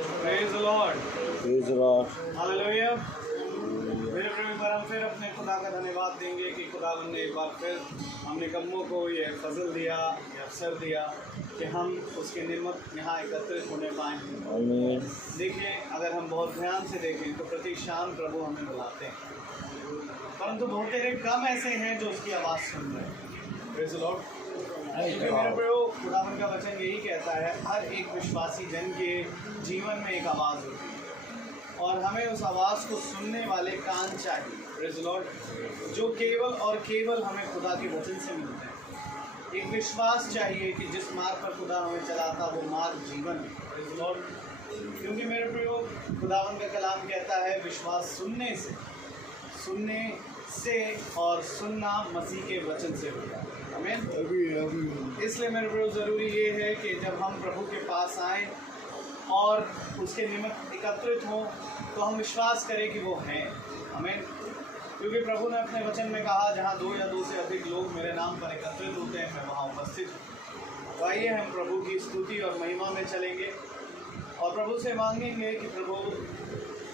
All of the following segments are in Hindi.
Praise the Lord. Praise the Lord. Hallelujah. मेरे प्रेमी पर हम फिर अपने खुदा का धन्यवाद देंगे कि खुदावन ने एक बार फिर हम निकम्मों को ये फजल दिया, ये अवसर दिया कि हम उसके निमित्त यहाँ एकत्रित होने पाएँ। आमीन। देखिए, अगर हम बहुत ध्यान से देखें तो प्रति शाम प्रभु हमें बुलाते हैं, परंतु बहुत तेरे कम ऐसे हैं जो उसकी आवाज़ सुन रहे हैं। Praise the Lord. क्योंकि मेरे प्रभु खुदावन का वचन यही कहता है, हर एक विश्वासी जन के जीवन में एक आवाज़ होती है और हमें उस आवाज़ को सुनने वाले कान चाहिए। प्रेज़ द लॉर्ड, जो केवल और केवल हमें खुदा के वचन से मिलते हैं। एक विश्वास चाहिए कि जिस मार्ग पर खुदा हमें चलाता वो मार्ग जीवन है। प्रेज़ द लॉर्ड, क्योंकि मेरे प्रियो खुदावन का कलाम कहता है विश्वास सुनने से और सुनना मसीह के वचन से होता है। आमीन। इसलिए मेरे प्रियो ज़रूरी ये है कि जब हम प्रभु के पास आएँ और उसके निमित्त एकत्रित हों तो हम विश्वास करें कि वो हैं। हमें, क्योंकि प्रभु ने अपने वचन में कहा, जहाँ 2 या 2 से अधिक लोग मेरे नाम पर एकत्रित होते हैं मैं वहाँ उपस्थित हूँ। तो आइए हम प्रभु की स्तुति और महिमा में चलेंगे और प्रभु से मांगेंगे कि प्रभु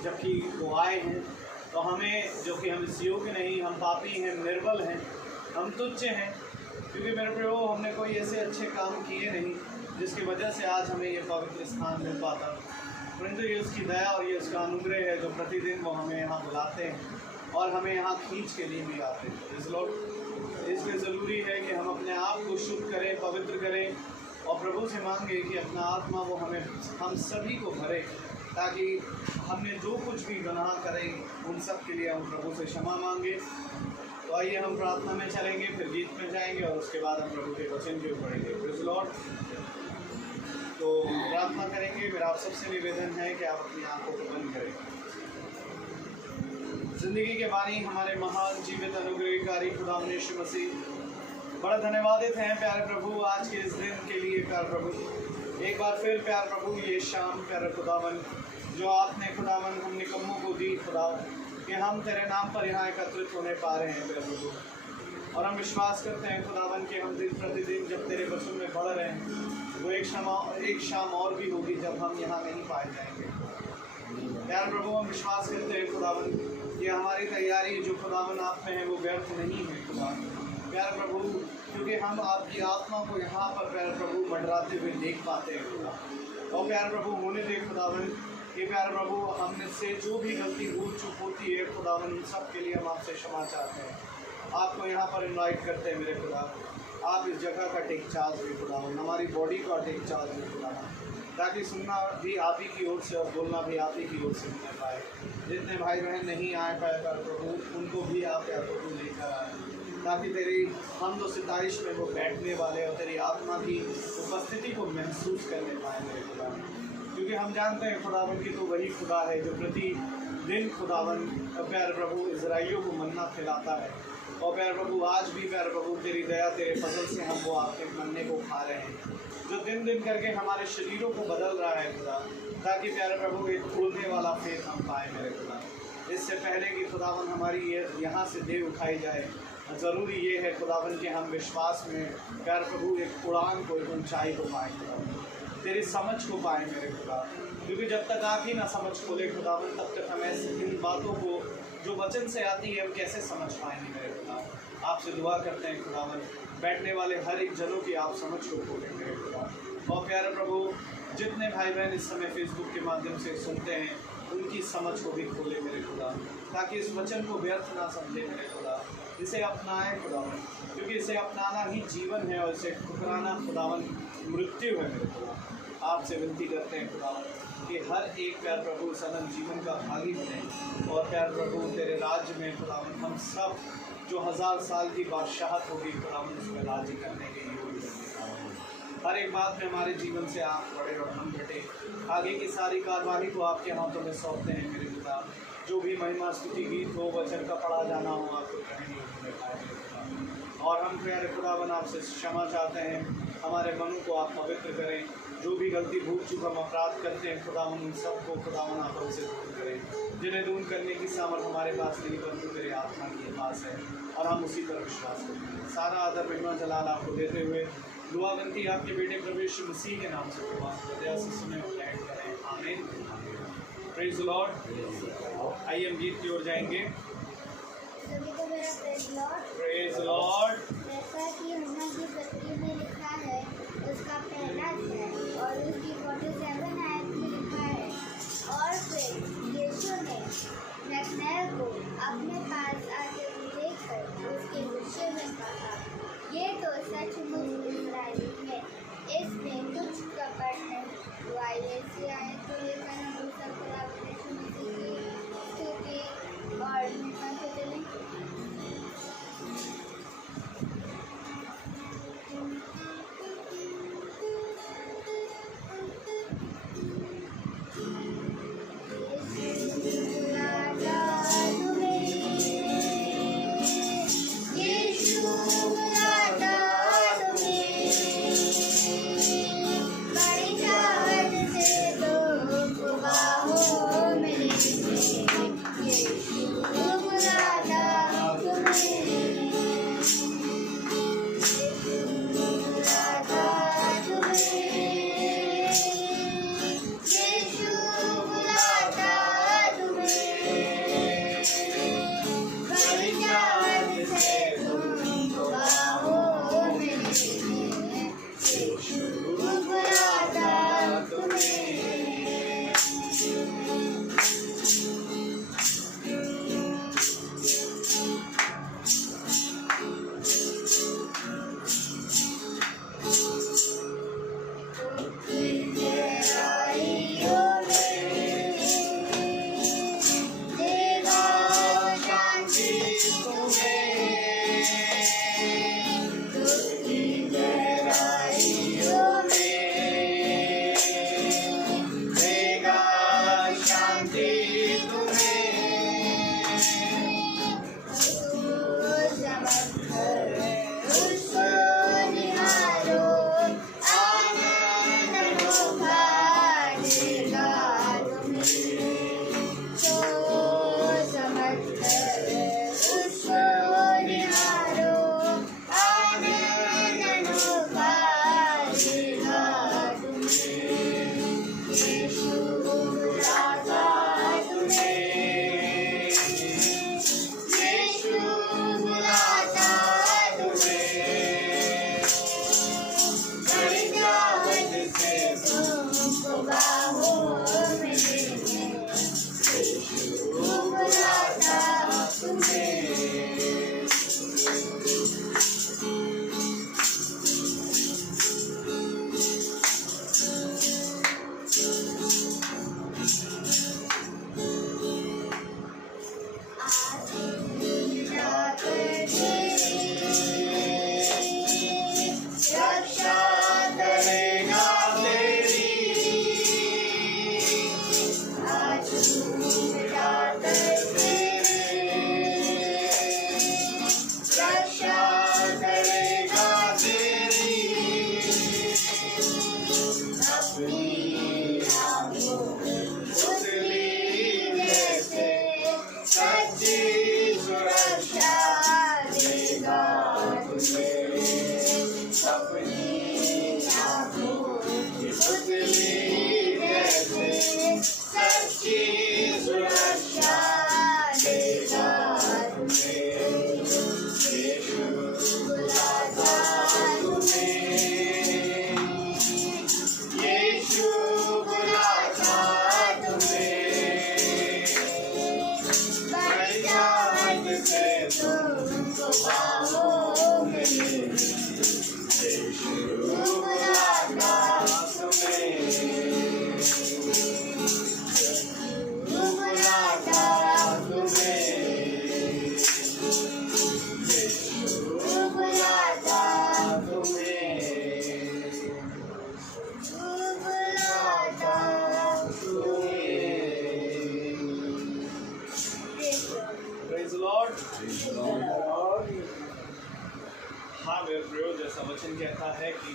जबकि वो आए हैं तो हमें, जो कि हम इस योग्य नहीं, हम पापी हैं, निर्बल हैं, हम तुच्छ हैं, क्योंकि मेरे प्रभु हमने कोई ऐसे अच्छे काम किए नहीं जिसकी वजह से आज हमें ये पवित्र स्थान मिल पाता, परंतु ये उसकी दया और ये उसका अनुग्रह है जो प्रतिदिन वो हमें यहाँ बुलाते हैं और हमें यहाँ खींच के लिए भी आते हैं। इस लोग इसलिए ज़रूरी है कि हम अपने आप को शुद्ध करें, पवित्र करें और प्रभु से मांगे कि अपना आत्मा वो हम सभी को भरे, ताकि हमने जो कुछ भी गुनाह करें उन सब के लिए हम प्रभु से क्षमा मांगे। तो आइए हम प्रार्थना में चलेंगे, फिर गीत में जाएंगे और उसके बाद हम प्रभु के वचन के ऊपर पढ़ेंगे। Praise the Lord. तो प्रार्थना करेंगे। मेरा आप सबसे निवेदन है कि आप अपनी आंखों को बंद करें। जिंदगी के बानी हमारे महान जीवित अनुग्रहकारी खुदा यीशु मसीह, बड़ा धन्यवादित हैं प्यारे प्रभु आज के इस दिन के लिए। प्यारे प्रभु एक बार फिर प्यारे प्रभु ये शाम प्यारे खुदावन जो आपने खुदावन हम निकम्मों को दी खुदा, कि हम तेरे नाम पर यहाँ एकत्रित होने पा रहे हैं प्यारे प्रभु, और हम विश्वास करते हैं खुदावन कि हम दिन प्रतिदिन जब तेरे वचन में बढ़ रहे हैं तो एक शाम और भी होगी जब हम यहाँ नहीं पाए जाएंगे। प्यारे प्रभु हम विश्वास करते हैं खुदावन कि हमारी तैयारी जो खुदावन आप में है वो व्यर्थ नहीं है खुदा। प्यारे प्रभु, क्योंकि हम आपकी आत्मा को यहाँ पर प्यारे प्रभु मंडराते हुए देख पाते हैं खुदा, और प्यारे प्रभु होने दे खुदावन कि प्यारे प्रभु हमने से जो भी गलती भूल चूक होती है खुदावन उन सब के लिए हम आपसे क्षमा चाहते हैं। आपको यहाँ पर इनवाइट करते हैं मेरे खुदा, आप इस जगह का टेक चार्ज भी खुदावन, हमारी बॉडी का टेक चार्ज भी खुदावन, ताकि सुनना भी आप ही की ओर से और बोलना भी आप ही की ओर से मिल पाए। जितने भाई बहन नहीं आए पाए प्यारे प्रभु उनको भी आप प्यारे प्रभु लेकर आए, ताकि तेरी हमदो सिताइश में वो बैठने वाले और तेरी आत्मा की उपस्थिति को महसूस करने पाए मेरे खुदा, क्योंकि हम जानते हैं खुदावन की तो वही खुदा है जो प्रतिदिन खुदावन प्यारे प्रभु इजराइलियों को मन्ना खिलाता है। और प्यारे प्रभु आज भी प्यारे प्रभु तेरी दया तेरे फजल से हम वो आपके मन्ने को खा रहे हैं जो दिन दिन करके हमारे शरीरों को बदल रहा है खुदा, ताकि प्यारे प्रभु एक खोलने वाला फेथ हम पाए मेरे खुदा। इससे पहले कि खुदावन हमारी ये यहाँ से देह उठाई जाए, ज़रूरी ये है खुदावन कि हम विश्वास में प्यारे प्रभु एक उड़ान को, एक ऊँचाई को पाएँ खुदा, तेरी समझ को पाए मेरे खुदा, क्योंकि जब तक आप ही ना समझ खोले खुदावन तब तक हम ऐसी इन बातों को जो वचन से आती है हम कैसे समझ पाएंगे मेरे खुदा। आपसे दुआ करते हैं खुदावन बैठने वाले हर एक जनों की आप समझ को खोलें मेरे खुदा। और प्यारे प्रभु जितने भाई बहन इस समय फेसबुक के माध्यम से सुनते हैं उनकी समझ को भी खोले मेरे खुदा, ताकि इस वचन को व्यर्थ ना समझे मेरे खुदा, इसे अपनाएं खुदावन, क्योंकि इसे अपनाना ही जीवन है और इसे ठुकराना खुदावन मृत्यु है मेरे खुदा। आपसे विनती करते हैं खुदावन कि हर एक प्यार प्रभु सदन जीवन का भागी बने और प्यार प्रभु तेरे राज्य में खुदावन हम सब जो 1000 साल की बादशाहत होगी खुदावन उसमें राज्य करने के योग्य बने। हर एक बात में हमारे जीवन से आप बढ़े और हम घटे। आगे की सारी कार्यवाही को आपके हाथों में सौंपते हैं मेरे खुदा। जो भी महिमा स्तुति गीत हो, वचन का पढ़ा जाना हो, आपको ग्रहण योग्य पाए मेरे खुदा। और हम प्यारे खुदावन आपसे क्षमा चाहते हैं, हमारे मनों को आप पवित्र करें। जो भी गलती भूल चूक हम अपराध करते हैं खुदावन उन सबको खुदावन आप हमसे दूर करें, जिन्हें दूर करने की सामर्थ हमारे पास नहीं परंतु तेरे आत्मा के पास है, और हम उसी पर विश्वास करते हैं। सारा आदर महिमा जलाल आपको देते हुए दुआ बनती आपके बेटे प्रभु यीशु मसीह के नाम से दुआ से सुने और ग्रहण करें। आमीन। Praise Lord. आइए हम गीत की ओर जाएंगे। सभी को मेरा प्रेज लॉर्ड। Praise Lord. जैसा कि यूहन्ना की पत्री में लिखा है उसका पहला अध्याय और उसकी 47 आयत में लिखा है, और फिर यीशु ने नतनएल को अपने पास आके देखकर उसके विषय में कहा, ये तो सचमुच इस्राएली है, इसमें कुछ कपट नहीं। तो आइए इसी आयत को लेकर हम उस प्रभु यीशु मसीह की स्तुति और महिमा को चलें। हाँ मेरे प्रियो, जैसा वचन कहता है कि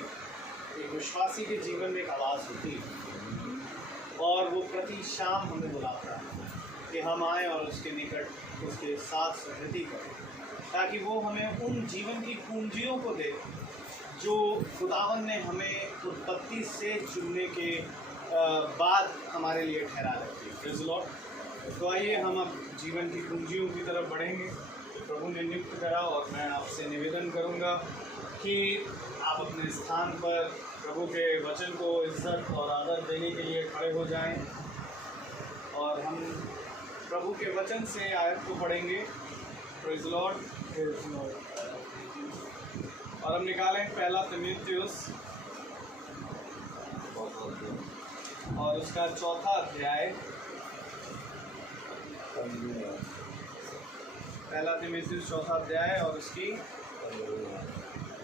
एक विश्वासी के जीवन में एक आवाज़ होती है और वो प्रति शाम हमें बुलाता है कि हम आएँ और उसके निकट उसके साथ सहमति करें, ताकि वो हमें उन जीवन की पूंजियों को दे जो खुदावन ने हमें उत्पत्ति से चुनने के बात हमारे लिए ठहरा रखी है। Praise the Lord. तो आइए हम अब जीवन की कुंजियों की तरफ बढ़ेंगे। प्रभु ने नियुक्त करा और मैं आपसे निवेदन करूंगा कि आप अपने स्थान पर प्रभु के वचन को इज्जत और आदर देने के लिए खड़े हो जाएं और हम प्रभु के वचन से आयत को पढ़ेंगे। Praise the Lord. और हम निकालें पहला तीमुथियुस और उसका 4था अध्याय, पहला तीमुथियुस 4था अध्याय और उसकी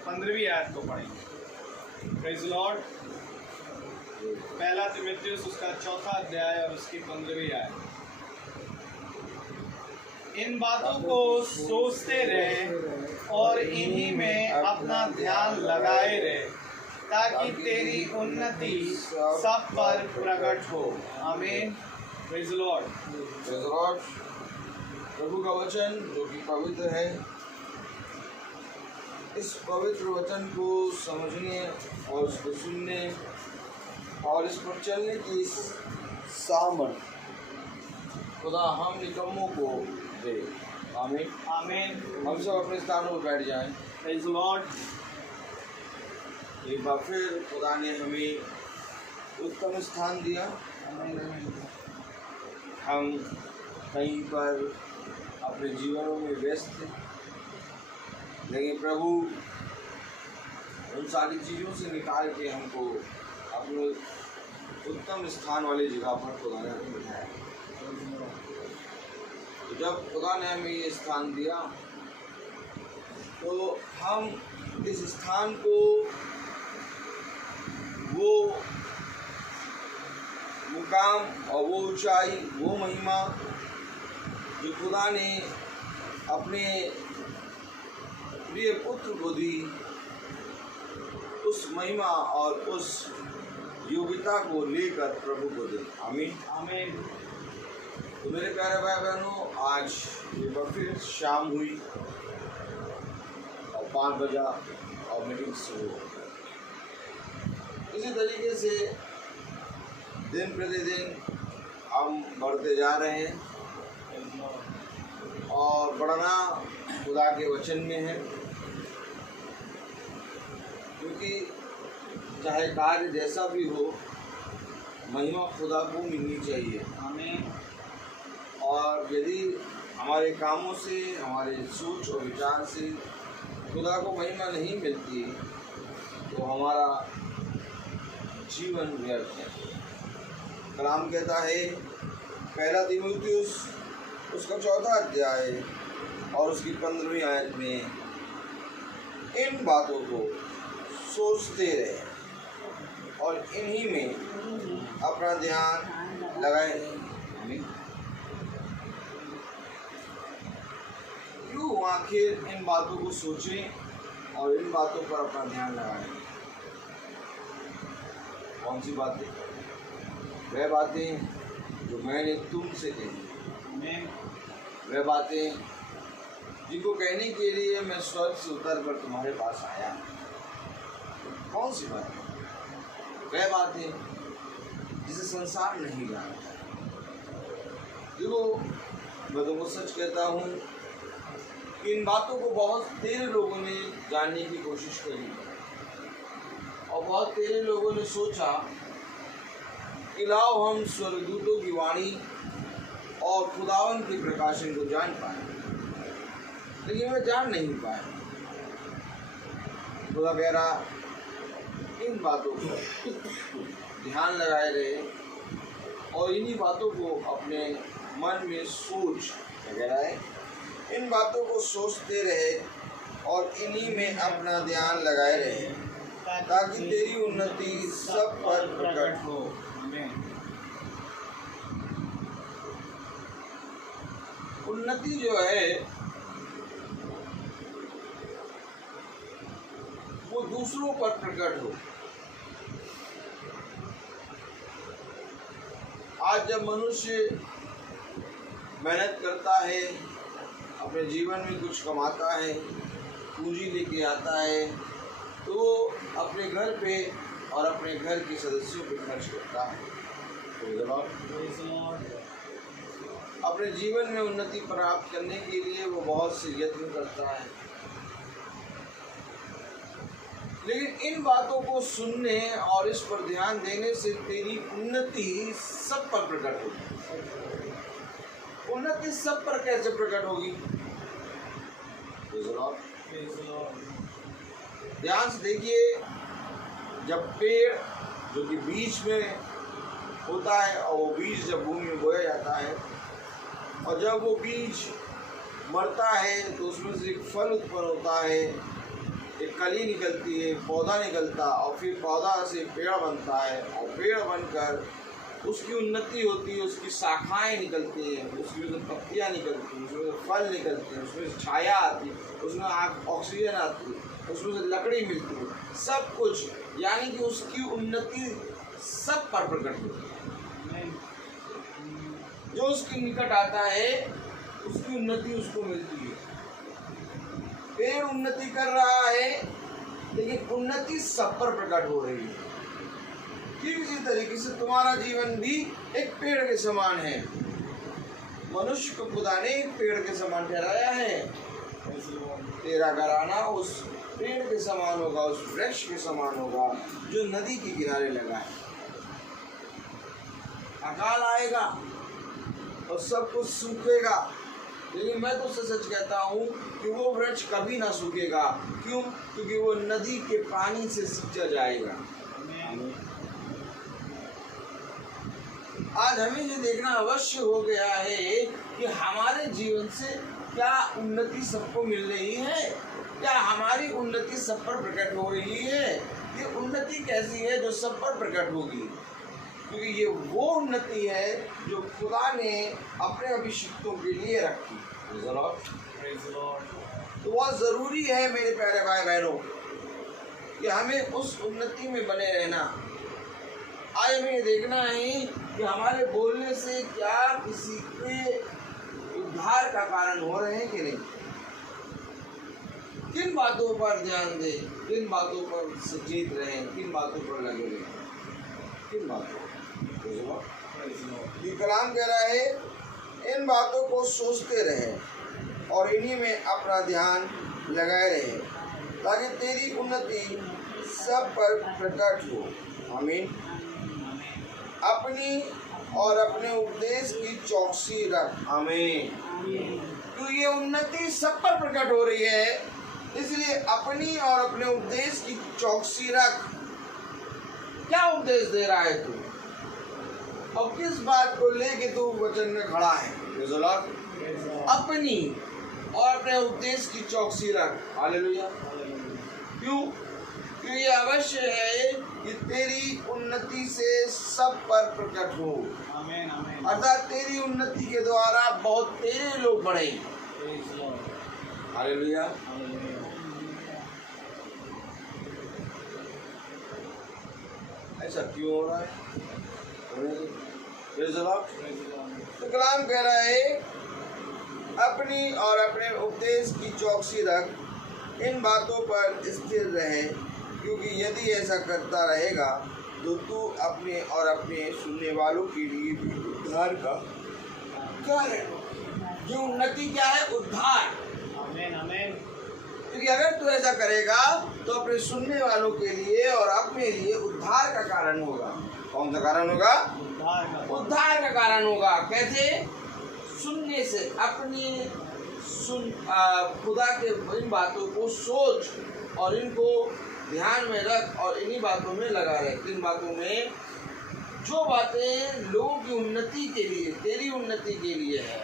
15वीं आयत को पढ़ेंगे। Praise the Lord. पहला तीमुथियुस उसका 4था अध्याय और उसकी 15वीं आयत। इन बातों को सोचते रहे और इन्हीं में अपना ध्यान लगाए रहे ताकि तेरी उन्नति सब पर प्रकट हो। आमीन। Praise the lord. Praise the lord. प्रभु का वचन जो कि पवित्र है, इस पवित्र वचन को समझने और उसको सुनने और इस पर चलने की सामर्थ खुदा हम निकम्मों को दे। आमीन। आमीन। हम सब अपने स्थानों पर बैठ जाएं। Praise the Lord. एक बार फिर खुदा ने हमें उत्तम स्थान दिया। हम कहीं पर अपने जीवनों में व्यस्त थे, लेकिन प्रभु उन सारी चीज़ों से निकाल के हमको अपने उत्तम स्थान वाली जगह पर खुदा ने हमें बिठाया। तो जब खुदा ने हमें ये स्थान दिया तो हम इस स्थान को, वो मुकाम और वो ऊंचाई, वो महिमा जो खुदा ने अपने प्रिय पुत्र को दी, उस महिमा और उस योग्यता को लेकर प्रभु को दे। आमीन। आमीन। तो मेरे प्यारे भाई बहनों, आज ये बार फिर शाम हुई और 5 बजा और मीटिंग शुरू हो। इसी तरीके से दिन प्रतिदिन हम बढ़ते जा रहे हैं और बढ़ना खुदा के वचन में है, क्योंकि चाहे कार्य जैसा भी हो, महिमा खुदा को मिलनी चाहिए। आमीन। और यदि हमारे कामों से, हमारे सोच और विचार से खुदा को महिमा नहीं मिलती तो हमारा जीवन व्यर्थ है। कलाम कहता है, पहला तीमुथियुस उसका 4था अध्याय और उसकी 15वीं आयत में, इन बातों को सोचते रहे और इन्हीं में अपना ध्यान लगाए रहे। क्यों आखिर इन बातों को सोचें और इन बातों पर अपना ध्यान लगाएं? कौन सी बातें? वह बातें जो मैंने तुमसे कही, वह बातें जिनको कहने के लिए मैं स्वर्ग से उतर कर तुम्हारे पास आया। कौन सी बातें? वह बातें जिसे संसार नहीं जानता। देखो, मैं तुमको सच कहता हूँ कि इन बातों को बहुत तेरे लोगों ने जानने की कोशिश करी और बहुत तेरे लोगों ने सोचा कि लाओ हम स्वर्गदूतों की वाणी और खुदावन के प्रकाशन को जान पाए, लेकिन वे जान नहीं पाए। खुदा कह रहा, इन बातों को ध्यान लगाए रहे और इन्हीं बातों को अपने मन में सोच रहा है। इन बातों को सोचते रहे और इन्हीं में अपना ध्यान लगाए रहे ताकि तेरी उन्नति सब पर प्रकट हो। उन्नति जो है वो दूसरों पर प्रकट हो। आज जब मनुष्य मेहनत करता है, अपने जीवन में कुछ कमाता है, पूंजी लेके आता है, तो वो अपने घर पे और अपने घर के सदस्यों पे खर्च करता है। अपने जीवन में उन्नति प्राप्त करने के लिए वो बहुत से यत्न करता है, लेकिन इन बातों को सुनने और इस पर ध्यान देने से तेरी उन्नति सब पर प्रकट होगी। उन्नति सब पर कैसे प्रकट होगी? ध्यान से देखिए, जब पेड़ जो कि बीज में होता है और वो बीज जब भूमि में बोया जाता है और जब वो बीज मरता है तो उसमें से एक फल उत्पन्न होता है, एक कली निकलती है, पौधा निकलता और फिर पौधा से पेड़ बनता है और पेड़ बनकर उसकी उन्नति होती है, उसकी शाखाएं निकलती हैं, उसमें से पत्तियाँ निकलती हैं, उसमें से फल निकलते हैं, उसमें से छाया आती है, उसमें ऑक्सीजन आती है, उसमें से लकड़ी मिलती है, सब कुछ, यानी कि उसकी उन्नति सब पर प्रकट होती है। जो उसके निकट आता है उसकी उन्नति उसको मिलती है। पेड़ उन्नति कर रहा है लेकिन उन्नति सब पर प्रकट हो रही है। ठीक इसी तरीके से तुम्हारा जीवन भी एक पेड़ के समान है। मनुष्य को खुदा ने एक पेड़ के समान ठहराया है। तेरा घराना उस पेड़ के समान होगा, उस वृक्ष के समान होगा जो नदी के किनारे लगा है। अकाल आएगा और सब कुछ सूखेगा, लेकिन मैं तो सच कहता हूँ कि वो वृक्ष कभी ना सूखेगा। क्यों? क्योंकि वो नदी के पानी से सींचा जाएगा। आज हमें ये देखना अवश्य हो गया है कि हमारे जीवन से क्या उन्नति सबको मिल रही है, क्या हमारी उन्नति सब पर प्रकट हो रही है। ये उन्नति कैसी है जो सब पर प्रकट होगी? क्योंकि ये वो उन्नति है जो खुदा ने अपने अभिषिक्तों के लिए रखी। तो बहुत ज़रूरी है मेरे प्यारे भाई बहनों कि हमें उस उन्नति में बने रहना। आज हमें ये देखना है कि हमारे बोलने से क्या किसी के उद्धार का कारण हो रहे हैं कि नहीं। किन बातों पर ध्यान दें, किन बातों पर सचेत रहें, किन बातों पर लगे रहें, किन बातों। ये कलाम कह रहा है इन बातों को सोचते रहें और इन्हीं में अपना ध्यान लगाए रहें ताकि तेरी उन्नति सब पर प्रकट हो। आमीन। अपनी और अपने उपदेश की चौकसी रख। आमीन। तो ये उन्नति सब पर प्रकट हो रही है, इसलिए अपनी और अपने उपदेश की चौकसी रख। क्या उपदेश दे रहा है तू और किस बात को लेके तू वचन में खड़ा है? अपनी और अपने उपदेश की चौकसी रख। हालेलुया। क्यों? क्योंकि ये अवश्य है कि तेरी उन्नति से सब पर प्रकट हो। अर्थात तेरी उन्नति के द्वारा बहुत तेरे लोग बढ़े। हालेलुया। ऐसा क्यों हो रहा है? तो कलाम कह रहा है अपनी और अपने उपदेश की चौकसी रख, इन बातों पर स्थिर रहे, क्योंकि यदि ऐसा करता रहेगा तो तू अपने और अपने सुनने वालों के लिए भी उद्धार का कारण। ये उन्नति क्या है? उद्धार। क्योंकि अगर तू ऐसा करेगा तो अपने सुनने वालों के लिए और अपने लिए उद्धार का कारण होगा। कौन सा कारण होगा? उद्धार का कारण होगा। कैसे? सुनने से। अपनी खुदा के इन बातों को सोच और इनको ध्यान में रख और इन्हीं बातों में लगा रहे। किन बातों में? जो बातें लोगों की उन्नति के लिए, तेरी उन्नति के लिए है।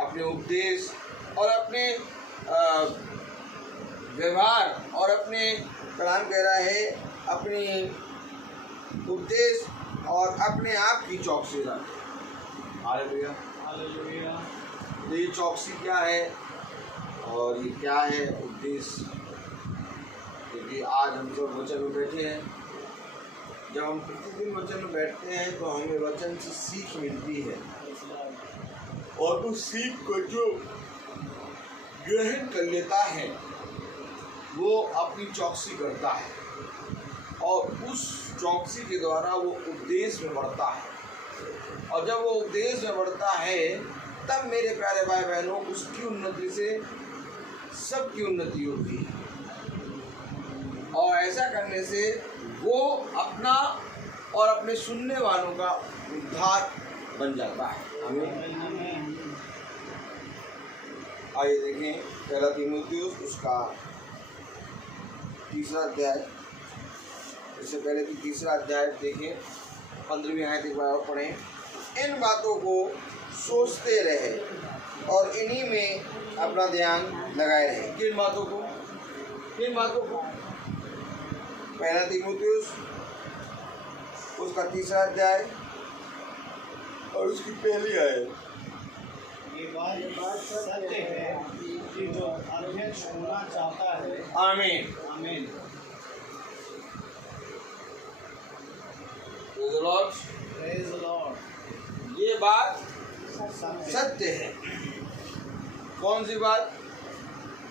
अपने उपदेश और अपने व्यवहार और अपने कलाम कह रहा है अपनी उपदेश और अपने आप की चौकसी रख। हालेलुया। तो ये चौकसी क्या है और ये क्या है उपदेश? क्योंकि आज हम सब वचन में बैठे हैं। जब हम प्रतिदिन वचन में बैठते हैं तो हमें वचन से सीख मिलती है और उस सीख को जो ग्रहण कर लेता है वो अपनी चौकसी करता है और उस चौकसी के द्वारा वो उपदेश में बढ़ता है। और जब वो उपदेश में बढ़ता है तब मेरे प्यारे भाई बहनों उसकी उन्नति से सबकी उन्नति होती है। और ऐसा करने से वो अपना और अपने सुनने वालों का उद्धार बन जाता है। आमीन। आइए देखें पहला तीमुथियुस उसका 3रा अध्याय। इससे पहले कि 3रा अध्याय देखें 15वीं आयत एक बार और पढ़ें। इन बातों को सोचते रहे और इन्हीं में अपना ध्यान लगाए रहे। किन बातों को? किन बातों को? पहला तीमुथियुस उसका 3रा अध्याय और उसकी पहली आयत। ये बात सत्य है कि जो अध्यक्ष होना चाहता है। आमीन। आमीन। Praise the Lord. Praise the Lord। ये बात सत्य सत्य है। कौन सी बात?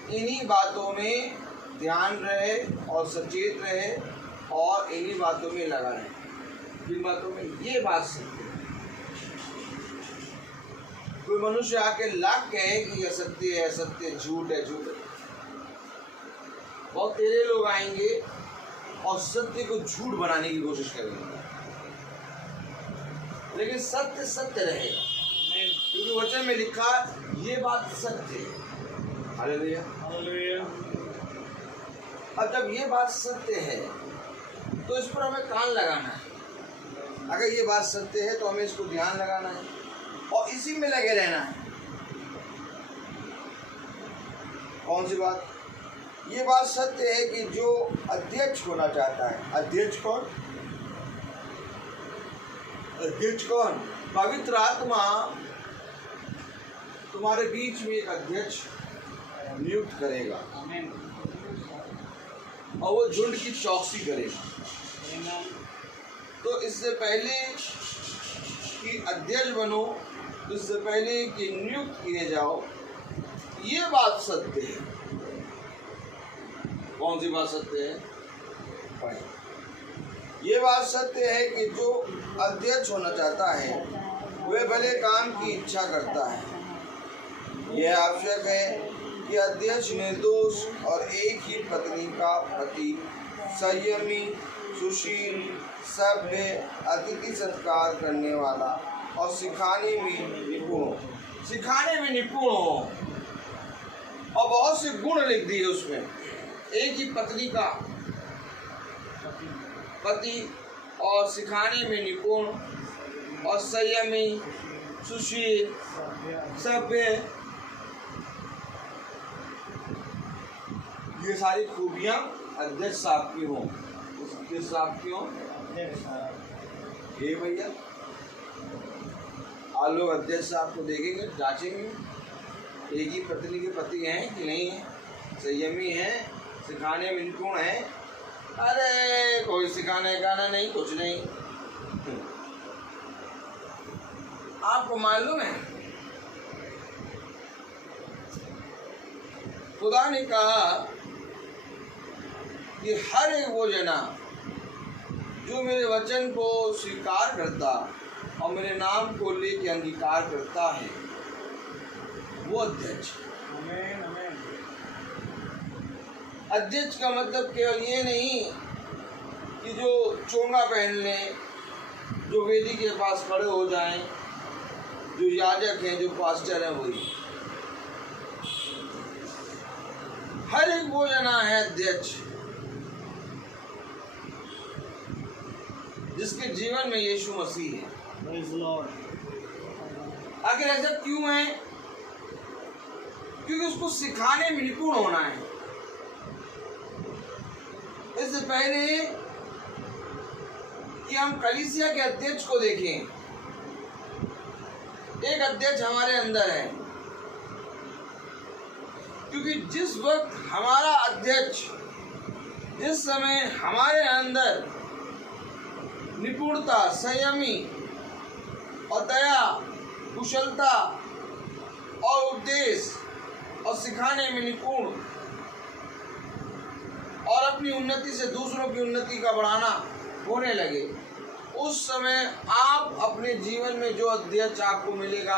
इन्हीं बातों में ध्यान रहे और सचेत रहे और इन्हीं बातों में लगा रहे। किन बातों में? ये बात सत्य है। कोई मनुष्य आके लाख कहे कि यह सत्य है, सत्य, झूठ है, झूठ है। बहुत तेरे लोग आएंगे और सत्य को झूठ बनाने की कोशिश करेंगे, लेकिन सत्य सत्य रहेगा, क्योंकि वचन में लिखा ये बात सत्य है। हालेलुया। हालेलुया। अब जब ये बात सत्य है तो इस पर हमें कान लगाना है। अगर ये बात सत्य है तो हमें इसको ध्यान लगाना है और इसी में लगे रहना है। कौन सी बात? ये बात सत्य है कि जो अध्यक्ष होना चाहता है, अध्यक्ष कौन? अध्यक्ष कौन? पवित्र आत्मा तुम्हारे बीच में एक अध्यक्ष नियुक्त करेगा आमीन। और वो झुंड की चौकसी करेगा। आमीन। तो इससे पहले कि अध्यक्ष बनो, इससे पहले कि नियुक्त किए जाओ, ये बात सत्य है। कौन सी बात सत्य है? ये बात सत्य है कि जो अध्यक्ष होना चाहता है वह भले काम की इच्छा करता है। यह आवश्यक है कि अध्यक्ष निर्दोष और एक ही पत्नी का पति, संयमी, सुशील, सभ्य, अतिथि सत्कार करने वाला और सिखाने में निपुण हो। सिखाने में निपुण हो। और बहुत से गुण लिख दिए उसमें। एक ही पत्नी का पति और सिखाने में निपुण और संयमी, सुशील, सभ्य, ये सारी खूबियां अध्यक्ष साहब की हों। किस साहब की हों? ये भैया आप लोग अध्यक्ष साहब को देखेंगे, जांचेंगे एक ही पत्नी के पति हैं कि नहीं है, संयमी हैं, सिखाने में निपुण है। अरे कोई सिखाने का ना नहीं, कुछ नहीं। आपको मालूम है खुदा ने कहा कि हर एक वो जना जो मेरे वचन को स्वीकार करता और मेरे नाम को लेके अंगीकार करता है वो अध्यक्ष। आमीन। आमीन। अध्यक्ष का मतलब केवल ये नहीं कि जो चोंगा पहन लें, जो वेदी के पास खड़े हो जाएं, जो याजक हैं, जो पास्टर हैं, वही। हर एक वो जना है अध्यक्ष जिसके जीवन में यीशु मसीह है। Praise the Lord। आखिर ऐसा क्यों है? क्योंकि उसको सिखाने में निपुण होना है। इससे पहले कि हम कलीसिया के अध्यक्ष को देखें, एक अध्यक्ष हमारे अंदर है, क्योंकि जिस वक्त हमारा अध्यक्ष, जिस समय हमारे अंदर निपुणता, संयमी और दया, कुशलता और उपदेश और सिखाने में निपुण और अपनी उन्नति से दूसरों की उन्नति का बढ़ाना होने लगे, उस समय आप अपने जीवन में जो अध्यक्ष आपको मिलेगा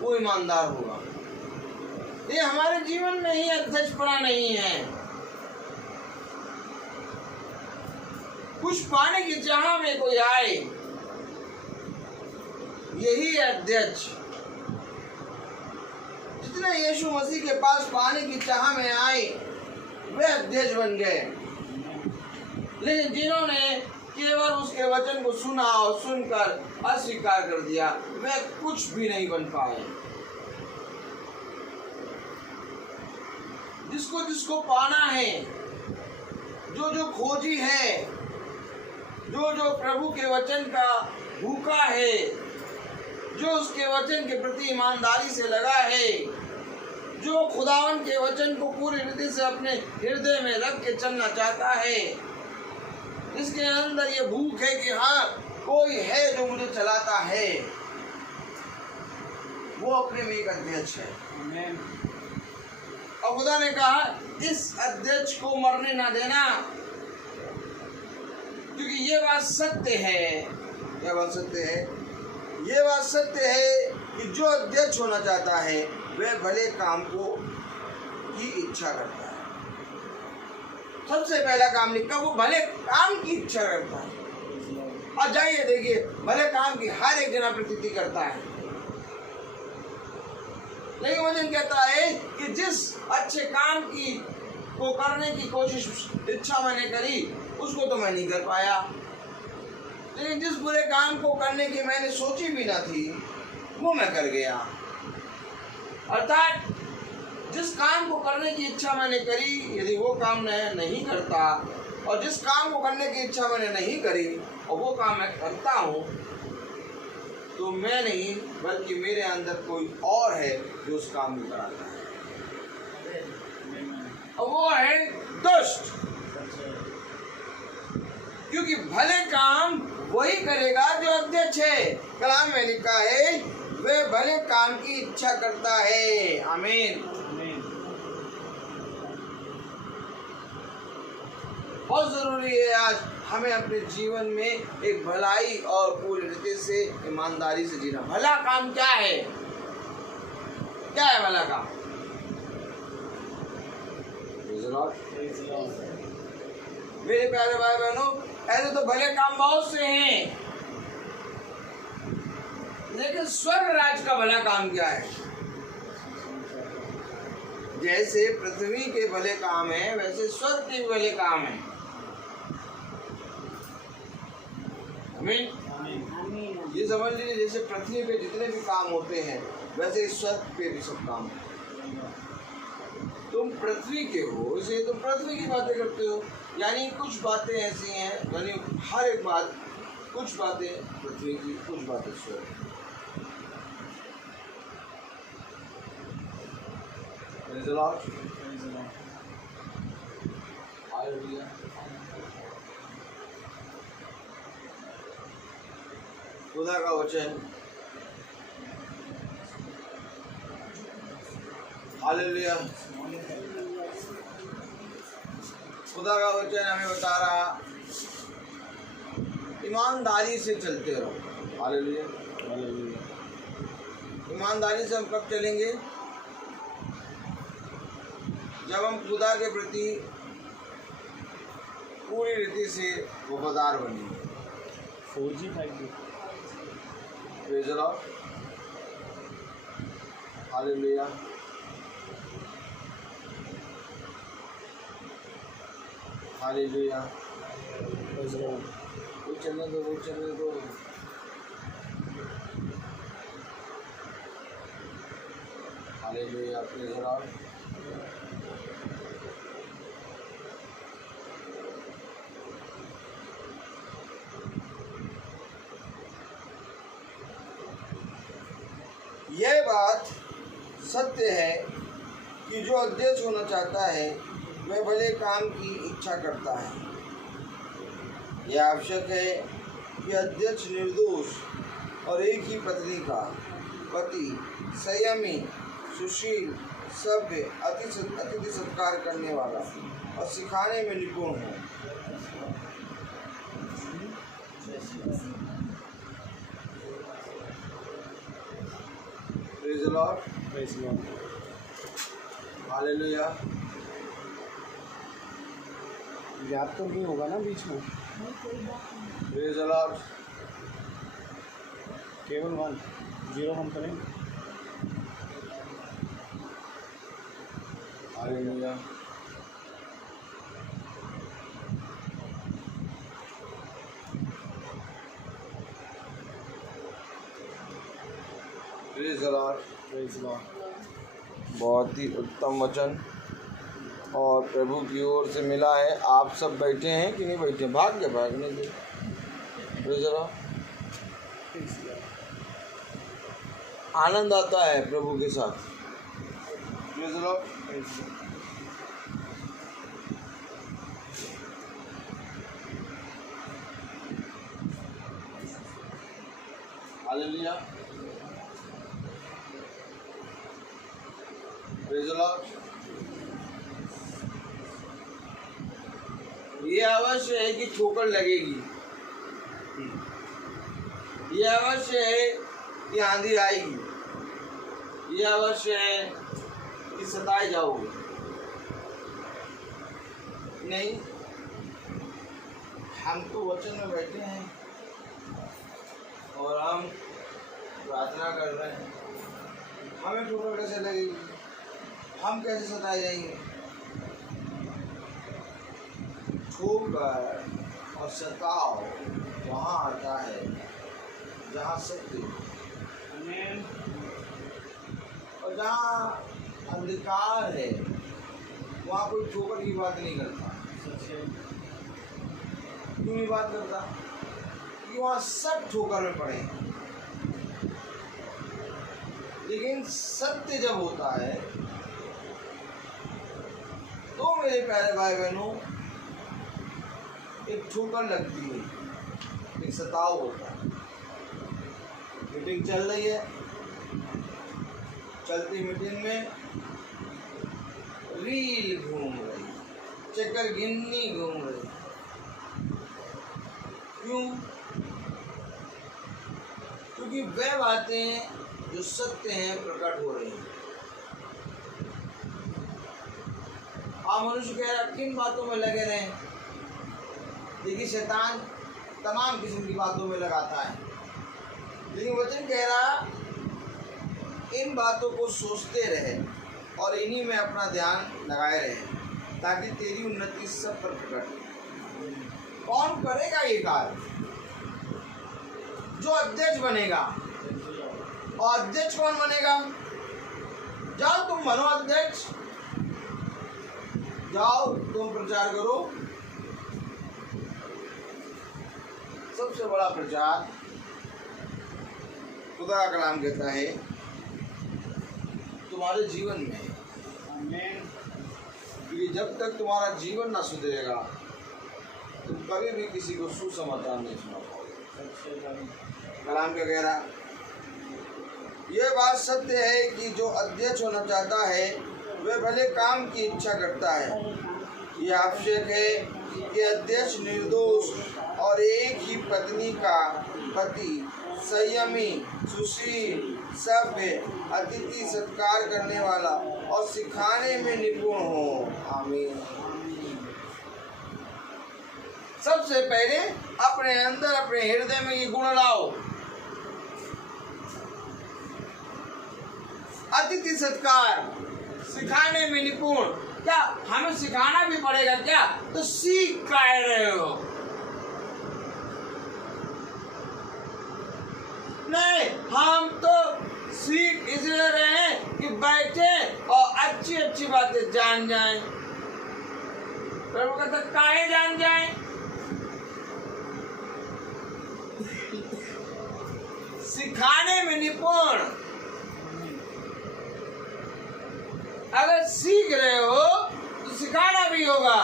वो ईमानदार होगा। ये हमारे जीवन में ही अध्यक्षपना नहीं है। कुछ पाने की चाह में कोई आए, यही अध्यक्ष। जितने यीशु मसीह के पास पाने की चाह में आए वे अध्यक्ष बन गए, लेकिन जिन्होंने केवल उसके वचन को सुना और सुनकर अस्वीकार कर दिया वे कुछ भी नहीं बन पाए। जिसको जिसको पाना है, जो जो खोजी है, जो जो प्रभु के वचन का भूखा है, जो उसके वचन के प्रति ईमानदारी से लगा है, जो खुदावन के वचन को पूरी रीति से अपने हृदय में रख के चलना चाहता है, इसके अंदर ये भूख है कि हाँ कोई है जो मुझे चलाता है, वो अपने में एक अध्यक्ष है। और खुदा ने कहा इस अध्यक्ष को मरने ना देना, क्योंकि ये बात सत्य है। क्या बात सत्य है? ये बात सत्य है कि जो अध्यक्ष होना चाहता है वह भले काम को की इच्छा करता है। सबसे पहला काम लिखा, वो भले काम की इच्छा करता है। और जाइए देखिए, भले काम की हर एक जना प्रतीति करता है, लेकिन वचन कहता है कि जिस अच्छे काम की को करने की कोशिश इच्छा मैंने करी उसको तो मैं नहीं कर पाया, लेकिन जिस बुरे काम को करने की मैंने सोची भी ना थी वो मैं कर गया। अर्थात जिस काम को करने की इच्छा मैंने करी, यदि वो काम मैं नहीं करता, और जिस काम को करने की इच्छा मैंने नहीं करी और वो काम मैं करता हूँ, तो मैं नहीं बल्कि मेरे अंदर कोई और है जो उस काम को कराता है, और वो है दुष्ट। क्योंकि भले काम वही करेगा जो अध्यक्ष है। कलाम में लिखा है वे भले काम की इच्छा करता है। आमीन। बहुत जरूरी है आज हमें अपने जीवन में एक भलाई और पूरी रीति से ईमानदारी से जीना। भला काम क्या है? क्या है भला काम? मेरे प्यारे भाई बहनों, ऐसे तो भले काम बहुत से हैं, लेकिन स्वर्ग राज का भला काम क्या है? जैसे पृथ्वी के भले काम है वैसे स्वर्ग के भले काम है। आमीन। ये समझ लीजिए, जैसे पृथ्वी पे जितने भी काम होते हैं वैसे स्वर्ग पे भी सब काम है। तुम पृथ्वी के हो इसलिए तुम पृथ्वी की बातें करते हो, यानी कुछ बातें ऐसी हैं, यानी हर एक बात, कुछ बातें पृथ्वी की, कुछ बातें स्वर्ग। खुदा का वचन हालेलुया। खुदा का वचन हमें बता रहा ईमानदारी से चलते रहो। हालेलुया। ईमानदारी से हम कब चलेंगे? जब हम खुदा के प्रति पूरी रीति से वफादार बनेंगे। 4G 5G। Praise the Lord. Hallelujah. Hallelujah. वो चलने दो, वो चलने दो। हालेलुया। Praise the Lord. यह बात सत्य है कि जो अध्यक्ष होना चाहता है वह भले काम की इच्छा करता है। यह आवश्यक है कि अध्यक्ष निर्दोष और एक ही पत्नी का पति, संयमी, सुशील, सभ्य, अतिथि सत्कार करने वाला और सिखाने में निपुण हो। Praise the Lord, praise Lord. Hallelujah. Gap तो नहीं होगा ना बीच में? प्रेज द लॉर्ड, केवल 1 0 हम करेंगे। Hallelujah. Praise the Lord. Praise Lord. बहुत ही उत्तम वचन और प्रभु की ओर से मिला है। आप सब बैठे हैं कि नहीं बैठे? भाग्य भागने के। Praise the Lord. आनंद आता है प्रभु के साथ। Praise the Lord. Hallelujah. Praise the Lord. ये अवश्य है कि ठोकर लगेगी, ये अवश्य है कि आंधी आएगी, ये अवश्य है कि सताए जाओगे। नहीं, हम तो वचन में बैठे हैं और हम प्रार्थना कर रहे हैं। हमें ठोकर कैसे लगेगी? हम कैसे सताए जाएंगे? ठोकर और सताव वहाँ आता है जहाँ सत्य और जहाँ अंधकार है, वहाँ कोई ठोकर की बात नहीं करता। क्यों नहीं बात करता? क्योंकि वहाँ सब ठोकर में पड़े हैं। लेकिन सत्य जब होता है तो मेरे प्यारे भाई बहनों, एक ठोकर लगती है, एक सताव होता है। मीटिंग चल रही है, चलती मीटिंग में रील घूम रही, चक्कर गिन्नी घूम रही। क्यों? क्योंकि वह बातें जो सत्य हैं प्रकट हो रही हैं। आप मनुष्य कह रहा किन बातों में लगे रहें? देखिए, शैतान तमाम किस्म की बातों में लगाता है, लेकिन वचन कह रहा इन बातों को सोचते रहे और इन्हीं में अपना ध्यान लगाए रहे, ताकि तेरी उन्नति सब पर प्रकट हो। कौन करेगा ये कार्य? जो अध्यक्ष बनेगा। और अध्यक्ष कौन बनेगा? जाओ तुम बनो अध्यक्ष, जाओ तुम प्रचार करो। सबसे बड़ा प्रचार खुदा का कलाम कहता है तुम्हारे जीवन में, क्योंकि जब तक तुम्हारा जीवन ना सुधरेगा तुम कभी भी किसी को सुसमाचार नहीं सुना पाओगे। कलाम क्या कह रहा? यह बात सत्य है कि जो अध्यक्ष होना चाहता है वह भले काम की इच्छा करता है। यह आवश्यक है कि अध्यक्ष निर्दोष और एक ही पत्नी का पति, संयमी, सुशील, सभ्य, अतिथि सत्कार करने वाला और सिखाने में निपुण हो। आमीन। सबसे पहले अपने अंदर, अपने हृदय में ये गुण लाओ। अतिथि सत्कार, सिखाने में निपुण। क्या हमें सिखाना भी पड़ेगा क्या? तो सीख कर रहे हो? नहीं, हम तो सीख इसलिए रहे हैं कि बैठे और अच्छी अच्छी बातें जान जाएं। प्रभु कहता काहे जान जाएं? सिखाने में निपुण। अगर सीख रहे हो तो सिखाना भी होगा।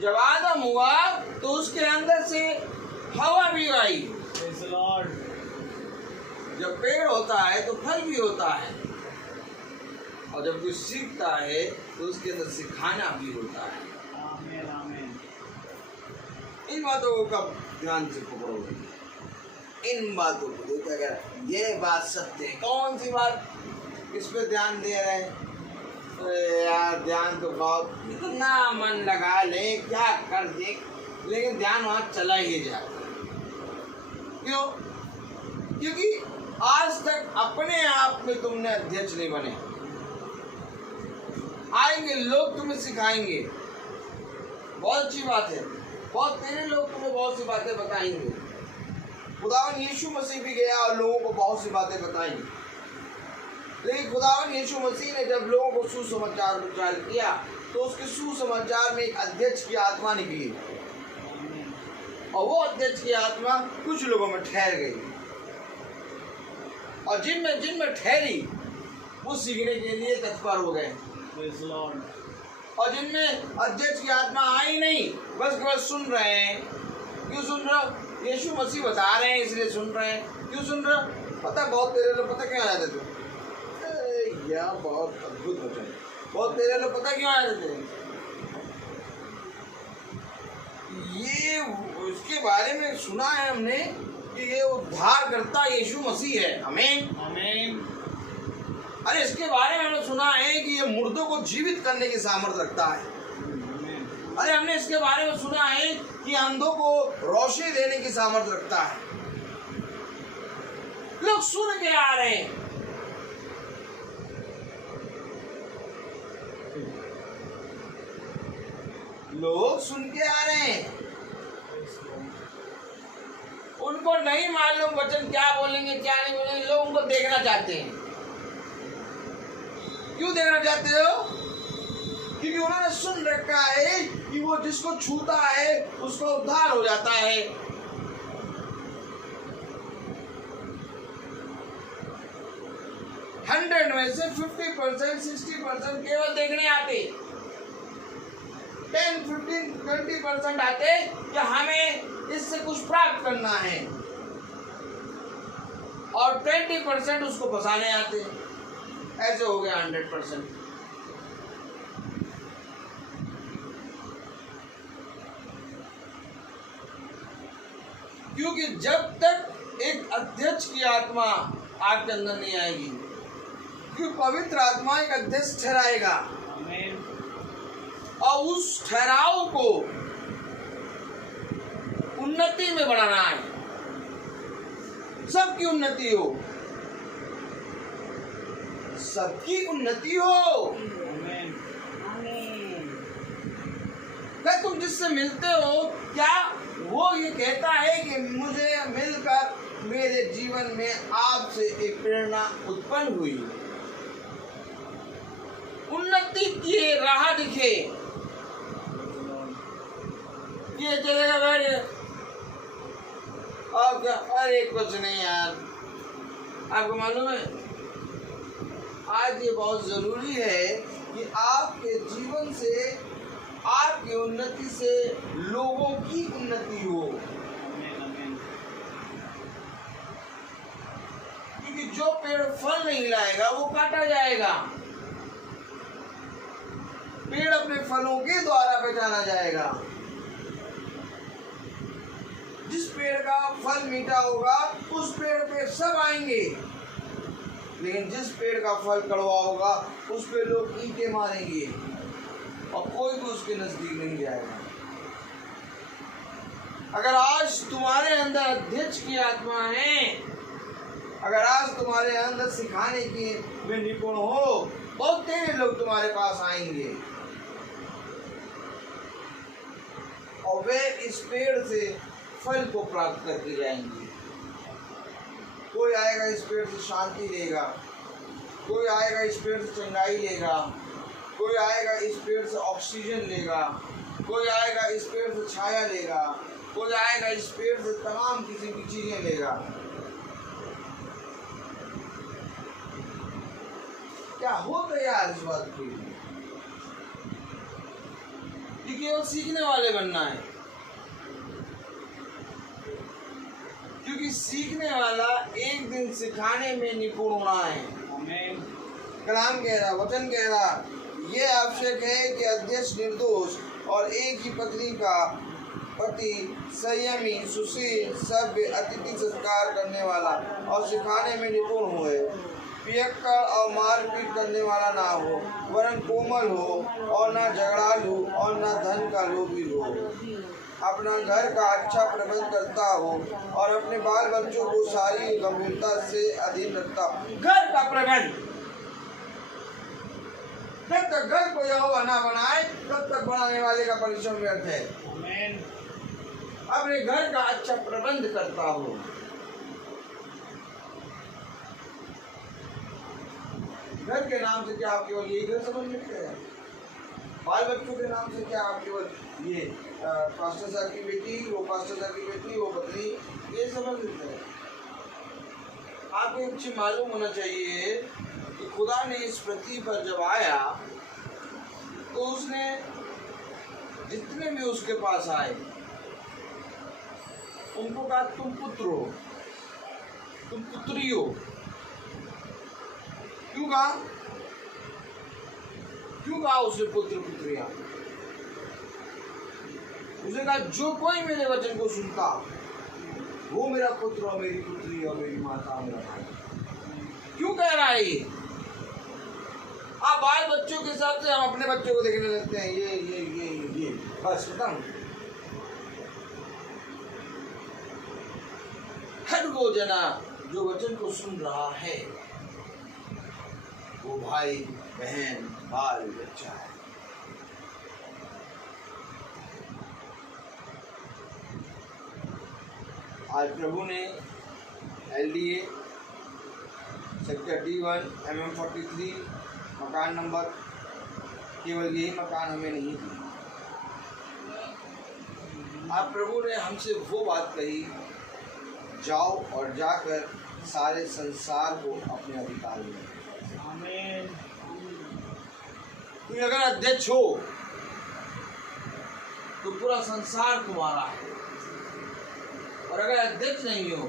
जब आदम हुआ तो उसके अंदर से हवा भी आई। जब पेड़ होता है तो फल भी होता है, और जब कोई सीखता है तो उसके अंदर सिखाना भी होता है। आमीन, आमीन। इन इन बातों को कब ध्यान से पकड़ोगे? इन बातों को देखा गया, ये बात सत्य है। कौन सी बात? इस पे ध्यान दे रहे हैं? अरे यार ध्यान तो बहुत, इतना मन लगा ले, क्या कर दे, लेकिन ध्यान वहां चला ही जाए। क्यों? क्योंकि आज तक अपने आप में तुमने अध्यक्ष नहीं बने। आएंगे लोग तुम्हें सिखाएंगे, बहुत अच्छी बात है, बहुत तेरे लोग तुम्हें बहुत सी बातें बताएंगे। खुदावन यीशु मसीह भी गया और लोगों को बहुत सी बातें बताई, लेकिन खुदावन यीशु मसीह ने जब लोगों को सुसमाचार प्रचार किया तो उसके सुसमाचार में एक अध्यक्ष की आत्मा निकली, और वो अध्यक्ष की आत्मा कुछ लोगों में ठहर गई, और जिनमें ठहरी वो सीखने के लिए तत्पर हो गए। और जिनमें अध्यक्ष की आत्मा आई नहीं, बस सुन रहे हैं। क्यों सुन रहे हो? यीशु मसीह बता रहे हैं इसलिए सुन रहे हैं। क्यों सुन रहे हो? पता बहुत तेरे लोग, पता क्यों आ जाते थे? यार बहुत अद्भुत वचन, बहुत तेरे लोग पता क्यों आ जाते थे? ये उसके बारे में सुना है हमने कि ये उद्धार करता यीशु मसीह है। आमीन आमीन। अरे इसके बारे में हमने सुना है कि ये मुर्दों को जीवित करने की सामर्थ्य रखता है। अरे हमने इसके बारे में सुना है कि अंधों को रोशनी देने की सामर्थ्य रखता है। लोग सुन के आ रहे हैं, लोग सुन के आ रहे हैं, उनको नहीं मालूम वचन क्या बोलेंगे क्या नहीं बोलेंगे, लोग उनको देखना चाहते हैं। क्यों देखना चाहते हो? क्योंकि उन्होंने सुन रखा है कि वो जिसको छूता है उसको उद्धार हो जाता है। हंड्रेड में से 50%, 60% केवल देखने आते, 10, 15, 20% आते कि हमें इससे कुछ प्राप्त करना है, और 20% उसको फंसाने आते। ऐसे हो गया 100%। क्योंकि जब तक एक अध्यक्ष की आत्मा आपके अंदर नहीं आएगी, क्योंकि पवित्र आत्मा एक अध्यक्ष ठहराएगा, और उस ठहराव को उन्नति में बढ़ाना है, सबकी उन्नति हो, सबकी उन्नति हो। क्या तुम जिससे मिलते हो, क्या वो ये कहता है कि मुझे मिलकर मेरे जीवन में आपसे एक प्रेरणा उत्पन्न हुई, उन्नति की राह दिखे, ये चलेगा भाई? और क्या? अरे कुछ नहीं यार, आपको मालूम है आज ये बहुत जरूरी है कि आपके जीवन से, आपकी उन्नति से लोगों की उन्नति हो। क्योंकि जो पेड़ फल नहीं लाएगा वो काटा जाएगा, पेड़ अपने फलों के द्वारा पहचाना जाएगा। जिस पेड़ का फल मीठा होगा उस पेड़ पे सब आएंगे, लेकिन जिस पेड़ का फल कड़वा होगा उस पे लोग ईंटें मारेंगे और कोई भी उसके नजदीक नहीं जाएगा। अगर आज तुम्हारे अंदर अध्यक्ष की आत्मा है, अगर आज तुम्हारे अंदर सिखाने की में निपुण हो, बहुत तेरे लोग तुम्हारे पास आएंगे और वे इस पेड़ से फल को प्राप्त करके जाएंगे। कोई आएगा इस पेड़ से शांति लेगा, कोई आएगा इस पेड़ से चंगाई लेगा, कोई आएगा इस पेड़ से ऑक्सीजन लेगा, कोई आएगा इस पेड़ से छाया लेगा, कोई आएगा इस पेड़ से तमाम किसी की चीजें लेगा। क्या हो तैयार इस बात के लिए? कि केवल सीखने वाले बनना है, क्योंकि सीखने वाला एक दिन सिखाने में निपुण होना है। कलाम कह रहा, वचन कह रहा, ये आवश्यक है कि अध्यक्ष निर्दोष और एक ही पत्नी का पति, संयमी, सुशील, सभ्य, अतिथि सत्कार करने वाला और सिखाने में निपुण हुए, पियक्कड़ और मारपीट करने वाला ना हो, वरन कोमल हो और न झगड़ालू और न धन का लोभी हो, अपना घर का अच्छा प्रबंध करता हो और अपने बाल बच्चों को सारी गंभीरता से अधीन रखता हो। घर का प्रबंध, जब तक घर को यहोवा ना बनाए तब तक बनाने वाले का परिश्रम व्यर्थ है। आमीन। अपने घर का अच्छा प्रबंध करता हो। घर के नाम से क्या आप केवल यही घर समझ लेते हैं? बाल बच्चों के नाम से क्या आप केवल ये पास्टर साहब की बेटी, वो पास्टर साहब की बेटी, वो पत्नी, ये समझ लेते हैं? आपको एक चीज मालूम होना चाहिए कि खुदा ने इस पृथ्वी पर जब आया तो उसने जितने भी उसके पास आए उनको कहा तुम पुत्र हो, तुम पुत्री हो। क्यों कहा? क्यों कहा उसने पुत्र पुत्रियां? उसने कहा जो कोई मेरे वचन को सुनता वो मेरा पुत्र और मेरी पुत्री और मेरी माता मेरा भाई। क्यों कह रहा है ये? आप बाल बच्चों के हिसाब से हम अपने बच्चों को देखने लगते हैं, ये बस खत्म। हर वो जना जो वचन को सुन रहा है वो भाई बहन बाल बच्चा है। आज प्रभु ने LDA सेक्टर D1 MM43 मकान नंबर, केवल यही मकान हमें नहीं दी। आज प्रभु ने हमसे वो बात कही, जाओ और जाकर सारे संसार को अपने अधिकार में। आमीन। तुम अगर अध्यक्ष हो तो पूरा संसार तुम्हारा है, और अगर अध्यक्ष नहीं हो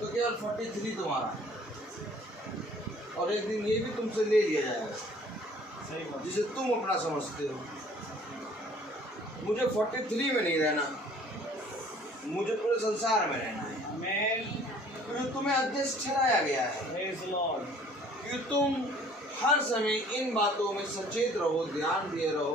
तो केवल 43 तुम्हारा है, और एक दिन ये भी तुमसे ले लिया जाएगा सही बात। जिसे तुम अपना समझते हो। मुझे 43 में नहीं रहना, मुझे पूरे संसार में रहना है। आमीन। क्योंकि तुम्हें अध्यक्ष ठहराया गया है, प्रेज़ लॉर्ड। कि तुम हर समय इन बातों में सचेत रहो, ध्यान दिए रहो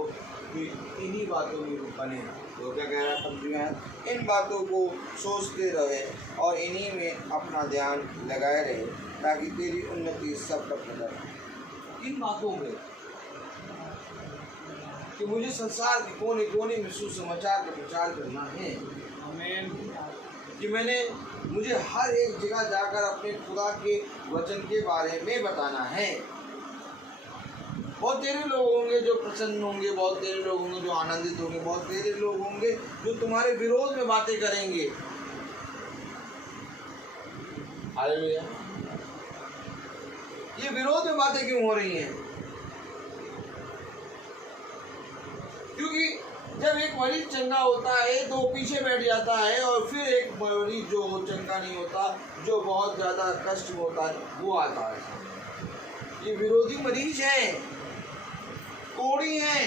कि इन्हीं बातों में बने रहो। तो क्या कह रहा है पंक्तियाँ? इन बातों को सोचते रहे और इन्हीं में अपना ध्यान लगाए रहे ताकि तेरी उन्नति सब तक नजर। इन बातों में कि मुझे संसार के कोने कोने में सुसमाचार का प्रचार करना है। आमीन। कि मुझे हर एक जगह जाकर अपने खुदा के वचन के बारे में बताना है। बहुत तेरे लोग होंगे जो प्रसन्न होंगे, बहुत तेरे लोग होंगे जो आनंदित होंगे, बहुत तेरे लोग होंगे जो तुम्हारे विरोध में बातें करेंगे। हालेलुया। ये विरोध में बातें क्यों हो रही हैं? क्योंकि जब एक मरीज चंगा होता है तो पीछे बैठ जाता है, और फिर एक मरीज जो चंगा नहीं होता, जो बहुत ज़्यादा कष्ट में होता है, वो आता है। ये विरोधी मरीज हैं, कोड़ी हैं।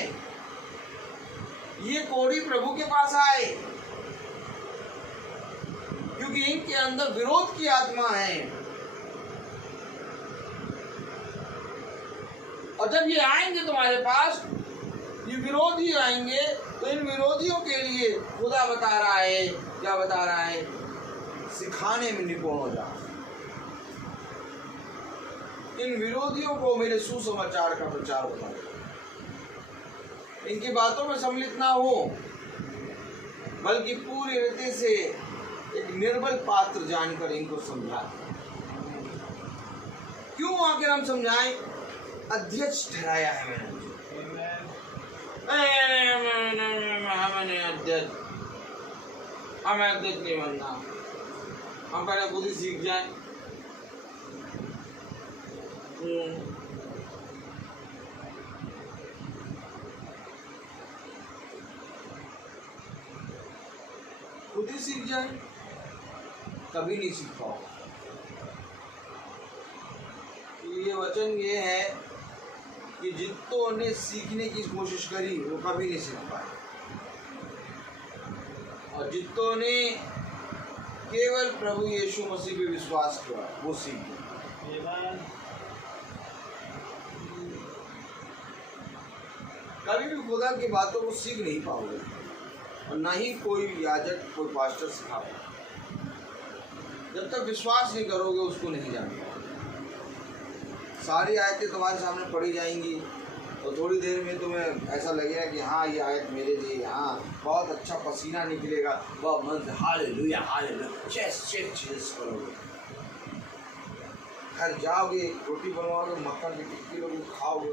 ये कोड़ी प्रभु के पास आए क्योंकि इनके अंदर विरोध की आत्मा है। और जब ये आएंगे तुम्हारे पास, ये विरोधी आएंगे, तो इन विरोधियों के लिए खुदा बता रहा है, क्या बता रहा है? सिखाने में निपुण हो जाओ। इन विरोधियों को मेरे सुसमाचार का प्रचार बताओ। इनकी बातों में सम्मिलित ना हो, बल्कि पूरी रीति से एक निर्बल पात्र जानकर इनको समझाए। क्यों आखिर हम समझाएं? अध्यक्ष ठहराया है मैंने। हमें अध्यक्ष, हमें अध्यक्ष नहीं बनना, हम पहले खुद ही सीख जाए। खुद ही सीख जाए, कभी नहीं सीख पाओ। ये वचन ये है कि जितनों ने सीखने की कोशिश करी वो कभी नहीं सीख पाए। और जितों ने केवल प्रभु यीशु मसीह पे विश्वास किया वो सीख गए। Amen. कभी भी खुदा की बातों को सीख नहीं पाओगे और ना ही कोई याजक कोई पास्टर सिखा पाओगे। जब तक विश्वास नहीं करोगे उसको नहीं जान पाओगे। सारी आयतें तुम्हारे सामने पढ़ी जाएंगी और थोड़ी देर में तुम्हें ऐसा लगेगा कि हाँ ये आयत मेरे लिए, हाँ बहुत अच्छा पसीना निकलेगा, वह मन से हालेलुया हालेलुया चेस करोगे। घर जाओगे, रोटी बनवाओगे, मक्खन की टिक्की लोगे, खाओगे,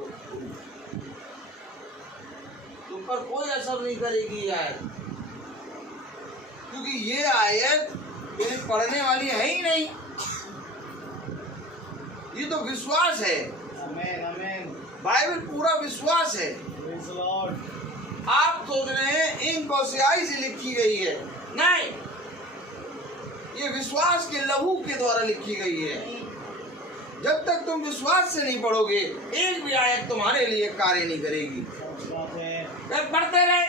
तुम पर कोई असर नहीं करेगी ये आयत, क्योंकि ये आयत ये पढ़ने वाली है ही नहीं। ये तो विश्वास है। Amen. Amen. बाइबल पूरा विश्वास है। Praise the Lord. आप सोच रहे हैं इन कोसियाई से लिखी गई है, नहीं, ये विश्वास के लहू के द्वारा लिखी गई है। जब तक तुम विश्वास से नहीं पढ़ोगे एक भी आयत तुम्हारे लिए कार्य नहीं करेगी। सच बात है। जब पढ़ते रहे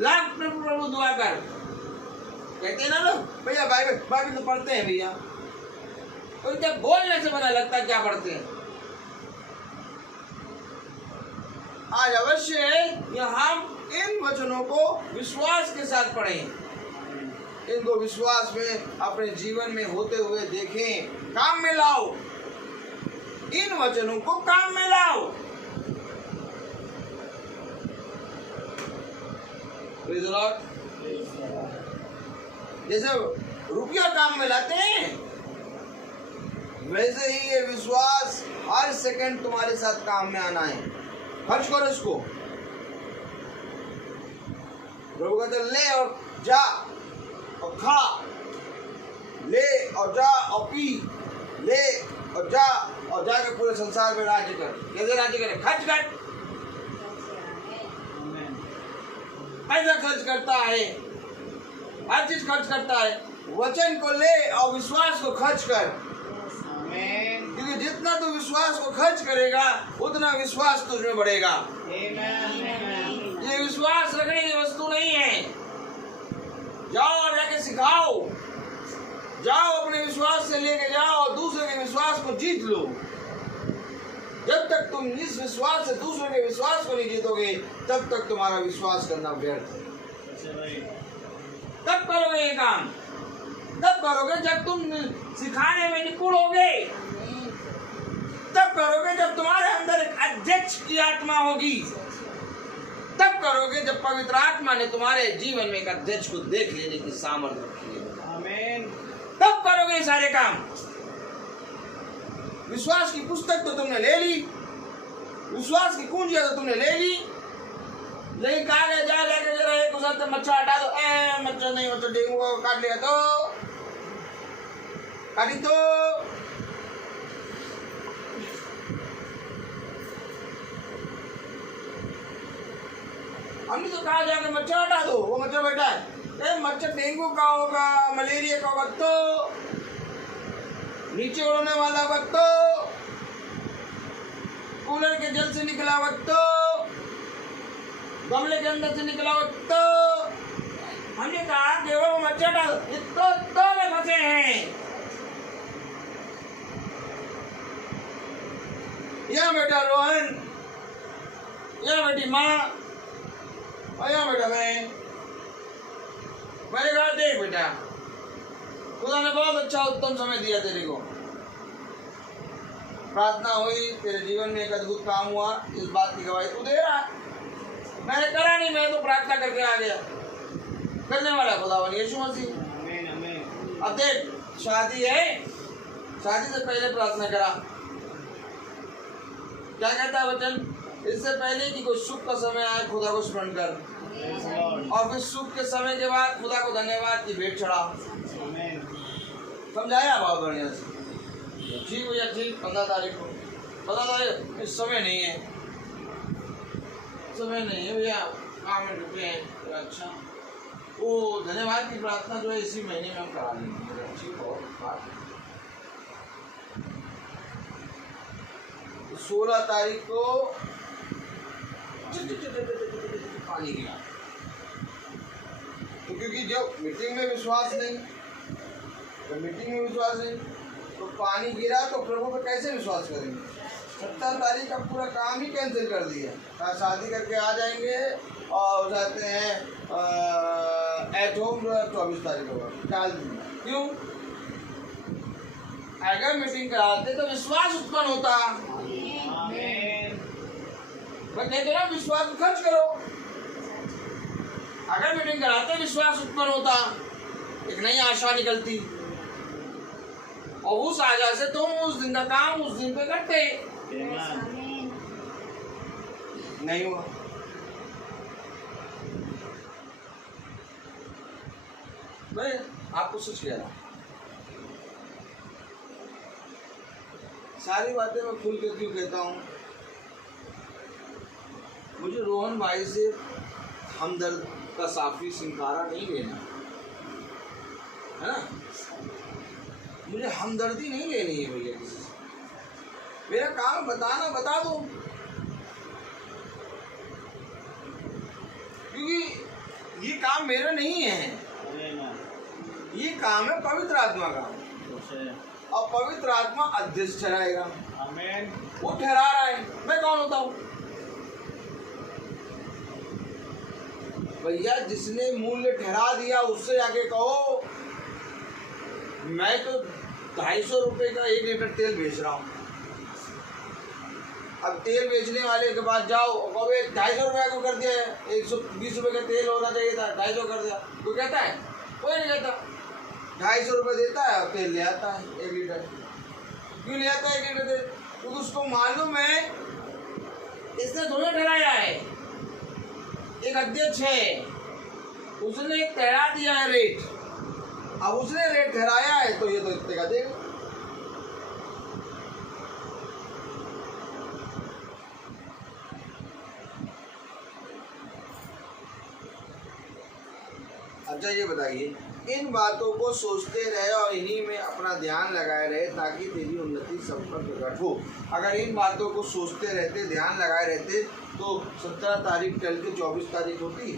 लाख प्रभु दुआ कर, कहते हैं ना लोग भैया बाइबल बाइबल तो पढ़ते हैं भैया, तो जब बोलने से पता लगता है क्या पढ़ते हैं। आज अवश्य है कि हम इन वचनों को विश्वास के साथ पढ़ें, इनको विश्वास में अपने जीवन में होते हुए देखें, काम में लाओ, इन वचनों को काम में लाओ। Praise the Lord. जैसे रुपया काम में लाते हैं वैसे ही ये विश्वास हर सेकंड तुम्हारे साथ काम में आना है। खर्च करो इसको। प्रभु कहते ले और जा और खा, ले और जा और पी, ले और जा और जाकर पूरे संसार में राज्य कर। कैसे राज्य करे? खर्च कर। Amen. पैसा खर्च करता है, हर चीज खर्च करता है। वचन को ले और विश्वास को खर्च कर, Amen. क्योंकि जितना तू विश्वास को खर्च करेगा उतना विश्वास तुझमें बढ़ेगा। Amen. Amen. ये विश्वास रखने की वस्तु नहीं है। जाओ और जाके सिखाओ, जाओ अपने विश्वास से लेके जाओ और दूसरे के विश्वास को जीत लो। जब तक तुम इस विश्वास से दूसरे के विश्वास को नहीं जीतोगे तब तक तुम्हारा विश्वास करना व्यर्थ है। अच्छा भाई। तब करोगे ये काम, तब करोगे जब तुम सिखाने में निपुण होगे, तब करोगे जब तुम्हारे अंदर एक अध्यक्ष की आत्मा होगी, तब करोगे जब पवित्र आत्मा ने तुम्हारे जीवन में एक अध्यक्ष को देख लेने की सामर्थ्य रखी है। Amen. तब करोगे ये सारे काम। विश्वास की पुस्तक तो तुमने ले ली, विश्वास की कुंजियां तो तुमने ले ली, लेकिन कहा गया जा लेके जरा एक उधर से मच्छर हटा दो, मच्छर नहीं, मच्छर डेंगू को काट लिया तो काटी तो हमने तो कहा जाके मच्छर हटा दो, वो मच्छर बैठा है। मच्छर डेंगू का होगा, मलेरिया का होगा तो, नीचे उड़ने वाला वक्त तो, कूलर के जल से निकला वक्त तो, गमले के अंदर से निकला वक्त तो, हमने कहा कि वो मच्छर हटा दो, तो में फंसे हैं। यहाँ बेटा रोहन, यहाँ बेटी माँ, और यहाँ बेटा मैंने कहा देख बेटा खुदा ने बहुत अच्छा उत्तम समय दिया तेरे को, प्रार्थना हुई, तेरे जीवन में एक अद्भुत काम हुआ, इस बात की गवाही तू दे रहा है। मैंने करा नहीं, मैं तो प्रार्थना करके आ गया। करने वाला खुदावन यीशु मसीह। Amen. Amen. अब देख शादी है, शादी से पहले प्रार्थना करा, क्या कहता है वचन? इससे पहले कि कोई सुख का समय आए खुदा को स्मरण कर, Praise the Lord. और फिर सुख के समय के बाद खुदा को धन्यवाद की भेंट चढ़ा। Amen. समझाया बहुत बढ़िया से। ठीक भैया ठीक, 15 तारीख को, 15 तारीख इस समय नहीं है, समय नहीं है भैया, काम में रुके हैं। अच्छा वो धन्यवाद की प्रार्थना जो है इसी महीने में हम करा लेंगे। अच्छी बहुत बात। 16 तारीख को पानी गिरा, क्योंकि जब मीटिंग में विश्वास नहीं, तो पानी गिरा तो प्रभु पे कैसे विश्वास करेंगे? 17 तारीख का पूरा काम ही कैंसिल कर दिया। शादी करके आ जाएंगे और जाते हैं एट होम 24 तारीख को टाल दिया। क्यों? अगर मीटिंग कराते तो विश्वास उत्पन्न होता। मैं कहते ना विश्वास खर्च करो। अगर मीटिंग कराते विश्वास उत्पन्न होता, एक नई आशा निकलती और उस आशा से तुम उस दिन का काम उस दिन पे करते। नहीं हुआ। मैं आपको सच कह रहा हूं, सारी बातें मैं खुल के क्यों कहता हूं? मुझे रोहन भाई से हमदर्द का साफी सिंकारा नहीं लेना है ना, मुझे हमदर्दी नहीं लेनी है भैया किसी से। मेरा काम बताना बता दो, क्योंकि ये काम मेरा नहीं है, ये काम है पवित्र आत्मा का, और पवित्र आत्मा अध्यक्ष ठहराएगा। आमीन। वो ठहरा रहा है, मैं कौन होता हूँ? भैया जिसने मूल्य ठहरा दिया उससे आके कहो मैं तो 250 रुपये का 1 लीटर तेल बेच रहा हूँ। अब तेल बेचने वाले के पास जाओ, कहो 250 रुपये को कर दिया है, 120 रुपये का तेल होना चाहिए था, 250 कर दिया। कोई कहता है? कोई नहीं कहता। 250 रुपये देता है और तेल ले आता है 1 लीटर। क्यों ले आता है 1 लीटर तेल? क्योंकि उसको मालूम है इसने थोड़ा ठहराया है, एक अध्यक्ष है, उसने एक ठहरा दिया है रेट। अब उसने रेट ठहराया है तो ये तो इतने का देगा। अच्छा ये बताइए, इन बातों को सोचते रहे और इन्हीं में अपना ध्यान लगाए रहे ताकि तेरी उन्नति सब पर प्रकट हो। अगर इन बातों को सोचते रहते, ध्यान लगाए रहते तो 17 तारीख टल के 24 तारीख होती।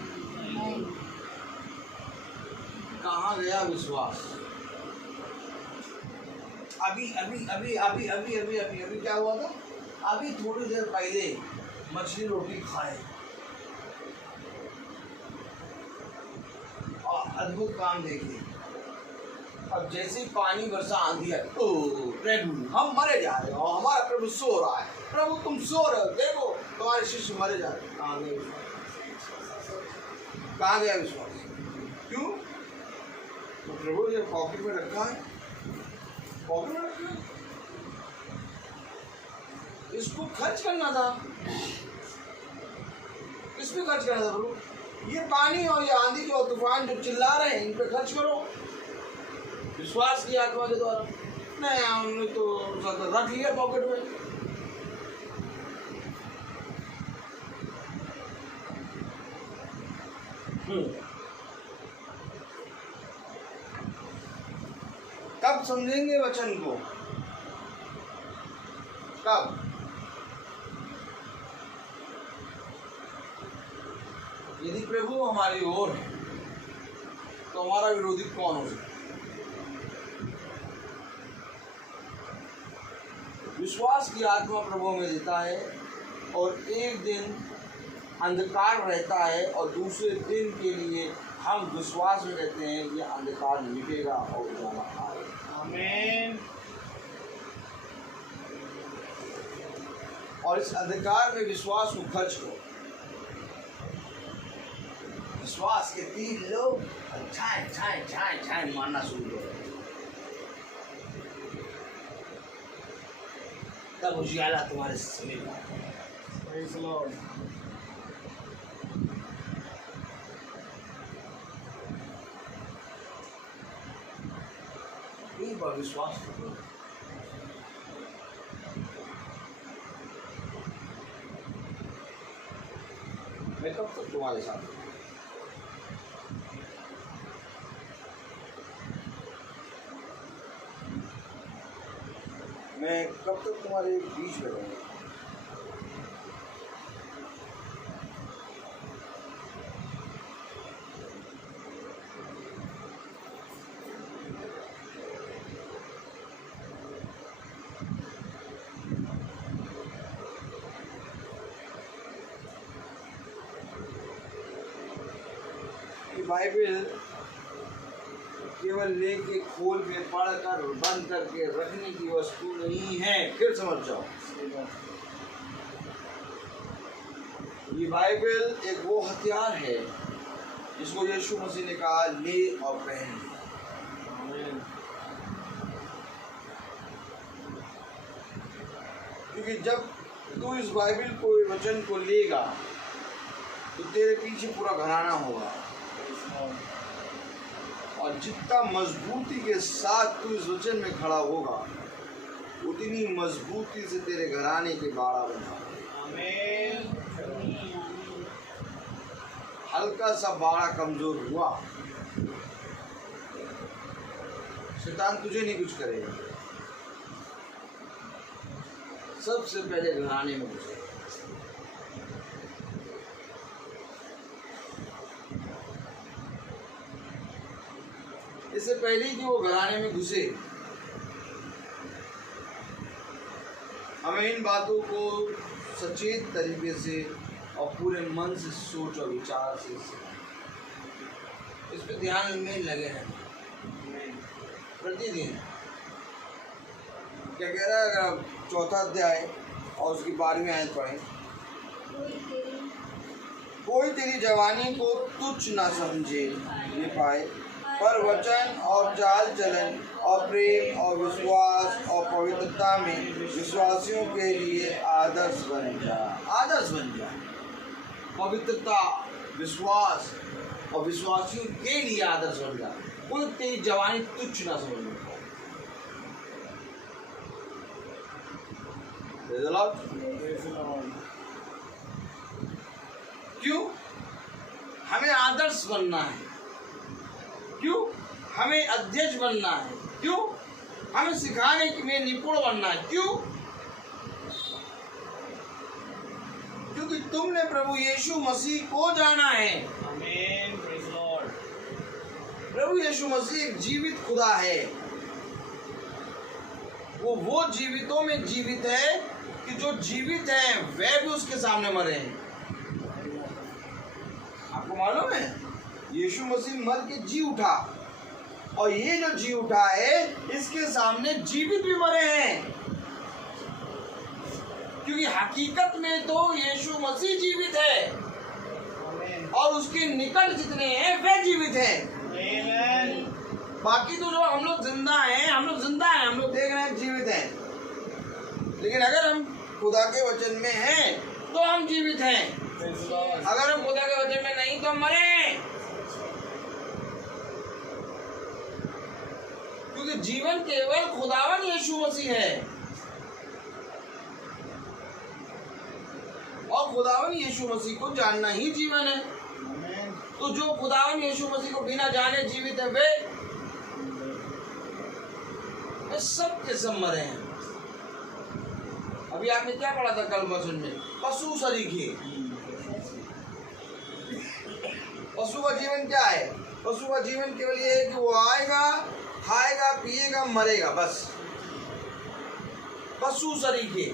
कहाँ गया विश्वास? अभी अभी अभी अभी अभी अभी अभी अभी क्या हुआ था? अभी थोड़ी देर पहले मछली रोटी खाए और अद्भुत काम देखे। अब जैसे ही पानी बरसा आंधी है, ओ प्रभु हम मरे जा रहे हो, हमारा प्रभु सो रहा है। प्रभु तुम सो रहे हो, देखो तुम्हारे शिष्य मरे जा रहे हैं। कहाँ गया विश्वास? कहाँ गया विश्वास? क्यों? तो प्रभु ने पॉकेट में रखा है, पॉकेट में रखा है, इसको खर्च करना था। किस पे खर्च करना था प्रभु? ये पानी और ये आंधी और तूफान जो चिल्ला रहे हैं इन पे खर्च करो विश्वास की आत्मा के द्वारा। नहीं हमने तो रख लिया पॉकेट में। कब समझेंगे वचन को? कब? यदि प्रभु हमारी ओर है तो हमारा विरोधी कौन हो सकता? विश्वास की आत्मा प्रभु में देता है और एक दिन अंधकार रहता है और दूसरे दिन के लिए हम विश्वास में रहते हैं ये अंधकार मिटेगा और उजाला आएगा। आमीन। और इस अंधकार में विश्वास को खर्च करो। विश्वास के 3 लोग छाए छाए छाए छाए मारना शुरू करो, तब उजियाला तुम्हारे समीप आएगा। एक बार विश्वास करो। मैं कब तक तुम्हारे साथ हूँ? मैं कब तक तुम्हारे बीच में रहूँगा? बाइबल केवल लेके खोल के पढ़कर बंद करके रखने की वस्तु नहीं है। फिर समझ जाओ, ये बाइबल एक वो हथियार है जिसको यीशु मसीह ने कहा ले और पहन। क्योंकि जब तू इस बाइबल को वचन को लेगा तो तेरे पीछे पूरा घराना होगा, और जितना मजबूती के साथ तू इस वचन में खड़ा होगा उतनी मजबूती से तेरे घराने के बाड़ा बना। हल्का सा बाड़ा कमजोर हुआ, शैतान तुझे नहीं कुछ करेगा, सबसे पहले घराने में घुसे। इससे पहले कि वो घराने में घुसे, हमें इन बातों को सचेत तरीके से और पूरे मन से सोच और विचार से इस पे ध्यान में लगे हैं प्रतिदिन। क्या कह रहा है? अगर चौथा अध्याय और उसकी 12वीं आयत पढ़ें, कोई तेरी जवानी को तुच्छ ना समझे ये पाए, पर वचन और चाल चलन और प्रेम और विश्वास और पवित्रता में विश्वासियों के लिए आदर्श बन जा। आदर्श बन जा, पवित्रता, विश्वास और विश्वासियों के लिए आदर्श बन जा। कोई तेरी जवानी तुच्छ ना समझे। क्यों? हमें आदर्श बनना है। क्यों? हमें अध्यक्ष बनना है। क्यों? हमें सिखाने में निपुण बनना है। क्यों? क्योंकि तुमने प्रभु यीशु मसीह को जाना है। आमीन, प्रेज़ लॉर्ड। प्रभु यीशु मसीह एक जीवित खुदा है। वो जीवितों में जीवित है कि जो जीवित हैं वे भी उसके सामने मरे हैं। आपको मालूम है, यीशु मसीह मर के जी उठा, और ये जो जी उठा है इसके सामने जीवित भी मरे हैं। क्योंकि हकीकत में तो यीशु मसीह जीवित है और उसके निकट जितने हैं वे जीवित हैं। बाकी तो जो हम लोग जिंदा हैं, हम लोग देख रहे हैं जीवित हैं। लेकिन अगर हम खुदा के वचन में हैं तो हम जीवित हैं, अगर हम खुदा के वचन में नहीं तो हम मरे हैं। क्योंकि जीवन केवल खुदावन यीशु मसीह है, और खुदावन यीशु मसीह को जानना ही जीवन है। तो जो खुदावन यीशु मसीह को बिना जाने जीवित है वे सब के सब मरे हैं। अभी आपने क्या पढ़ा था कल वचन में? पशु सरीखे। पशु का जीवन क्या है? पशु का जीवन केवल ये है कि वो आएगा, खाएगा, पिएगा, मरेगा, बस। पशु सरीखे,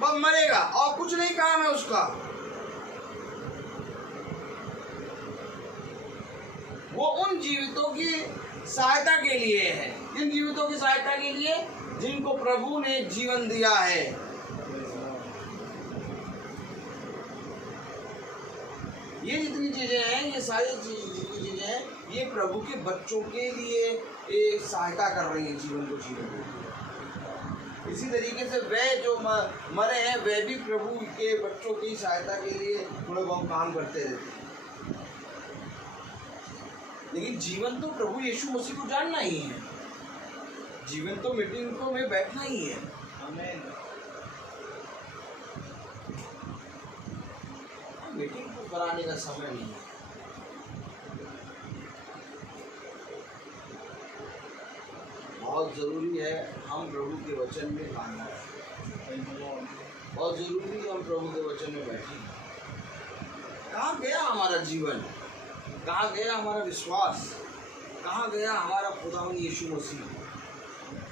बस मरेगा और कुछ नहीं काम है उसका। वो उन जीवितों की सहायता के लिए है, इन जीवितों की सहायता के लिए जिनको प्रभु ने जीवन दिया है। ये जितनी चीजें हैं, ये सारी चीजें हैं, ये प्रभु के बच्चों के लिए एक सहायता कर रही हैं जीवन को जीवन। इसी तरीके से वे जो मरे हैं वे भी प्रभु के बच्चों की सहायता के लिए थोड़े बहुत काम करते रहते हैं। लेकिन जीवन तो प्रभु यीशु मसीह को जानना ही है। जीवन तो मीटिंगों में बैठना ही है। आमीन। मीटिंग को कराने का समय नहीं है। बहुत जरूरी है हम प्रभु के वचन में मानना है। बहुत जरूरी है हम प्रभु के वचन में बैठे। कहाँ गया हमारा जीवन? कहाँ गया हमारा विश्वास? कहाँ गया हमारा खुदावन यीशु मसीह?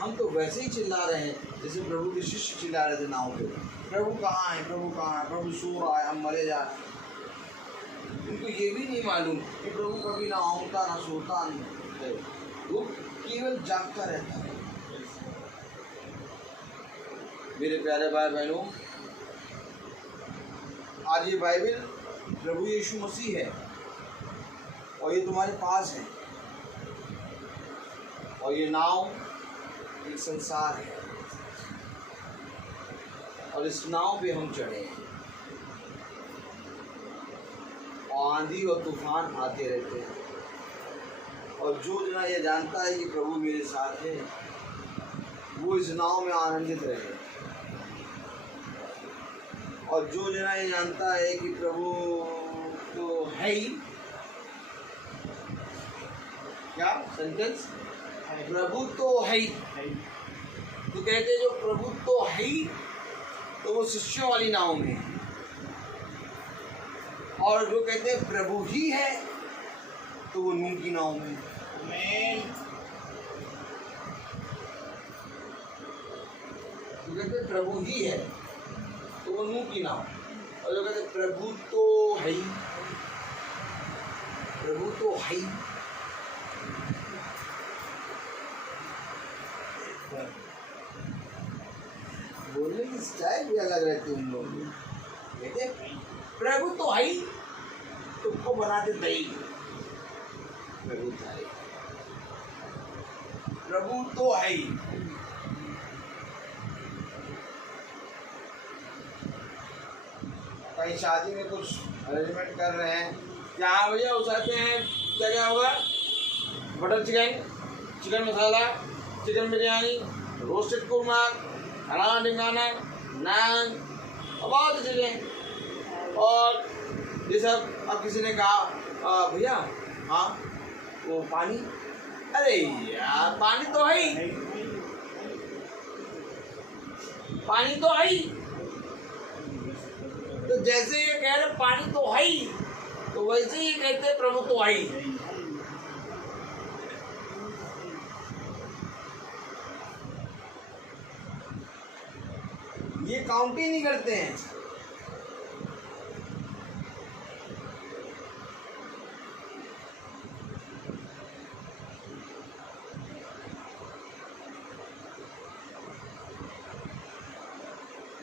हम तो वैसे ही चिल्ला रहे हैं जैसे प्रभु के शिष्य चिल्ला रहे थे नाव पे, प्रभु कहाँ है, प्रभु कहाँ है, प्रभु सो रहा है, हम मरे जा। उनको ये भी नहीं नहीं मालूम कि प्रभु कभी ना आऊँगा ना सोता है, वो केवल जागता रहता है। मेरे प्यारे भाई बहनों, आज ये बाइबल प्रभु यीशु मसीह है और ये तुम्हारे पास है, और ये नाव एक संसार है और इस नाव पे हम चढ़े हैं और आंधी और तूफान आते रहते हैं, और जो जना ये जानता है कि प्रभु मेरे साथ है वो इस नाव में आनंदित रहे, और जो जना ये जानता है कि प्रभु तो है ही, क्या सेंटेंस, प्रभु तो है ही, तो कहते जो प्रभु तो है ही, तो वो शिष्यों वाली नाव में है, और जो कहते हैं प्रभु ही है तो वो नूह की नाव में। जो कहते हैं प्रभु ही है तो वो नूह की नाव, और जो कहते हैं प्रभु तो है ही, प्रभु तो है ही, बोलने की स्टाइल भी अलग रहती है उन लोगों की। कहते प्रभु तो है ही, तुमको बनाते दही, प्रभु तो है, प्रभु तो है ही। कहीं शादी में कुछ अरेंजमेंट कर रहे हैं, क्या भैया उठाते हैं, क्या क्या होगा, बटर चिकन, चिकन मसाला, चिकन बिरयानी, रोस्टेड कुरमा, खाना निकाना, नान, बहुत चीज़ें, और ये सब। अब किसी ने कहा भैया हाँ वो पानी, अरे यार पानी तो है ही, पानी तो है ही, तो जैसे ये कह रहे पानी तो है ही, तो वैसे ही कहते प्रभु तो है ही। ये काउंट ही नहीं करते हैं।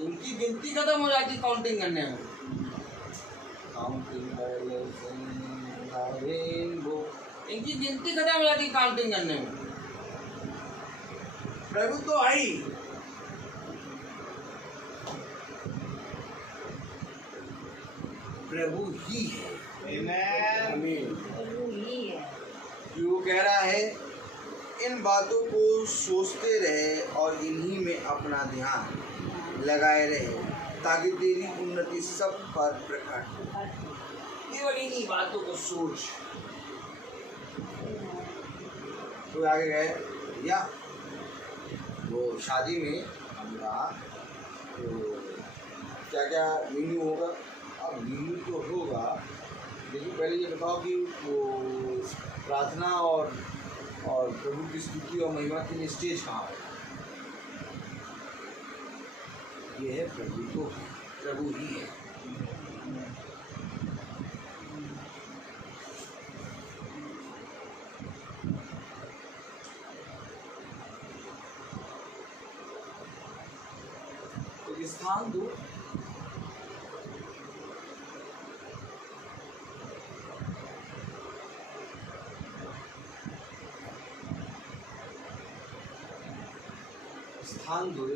इनकी गिनती खत्म हो जाती काउंटिंग करने में। इनकी गिनती खत्म हो जाती काउंटिंग करने में। प्रभु तो है ही, प्रभु ही है। प्रभु ही है। जो कह रहा है इन बातों को सोचते रहे और इन्हीं में अपना ध्यान लगाए रहे ताकि तेरी उन्नति सब पर प्रकट हो। केवल इन्हीं बातों को सोच। तो आगे गए या वो शादी में हम रहा तो क्या क्या मेन्यू होगा। अब मेन्यू तो होगा, लेकिन पहले ये बताओ कि वो प्रार्थना और प्रभु की स्तुति और महिमा के लिए स्टेज कहाँ है। ये है प्रभु, तो प्रभु ही है। तो स्थान दो। स्थान दो।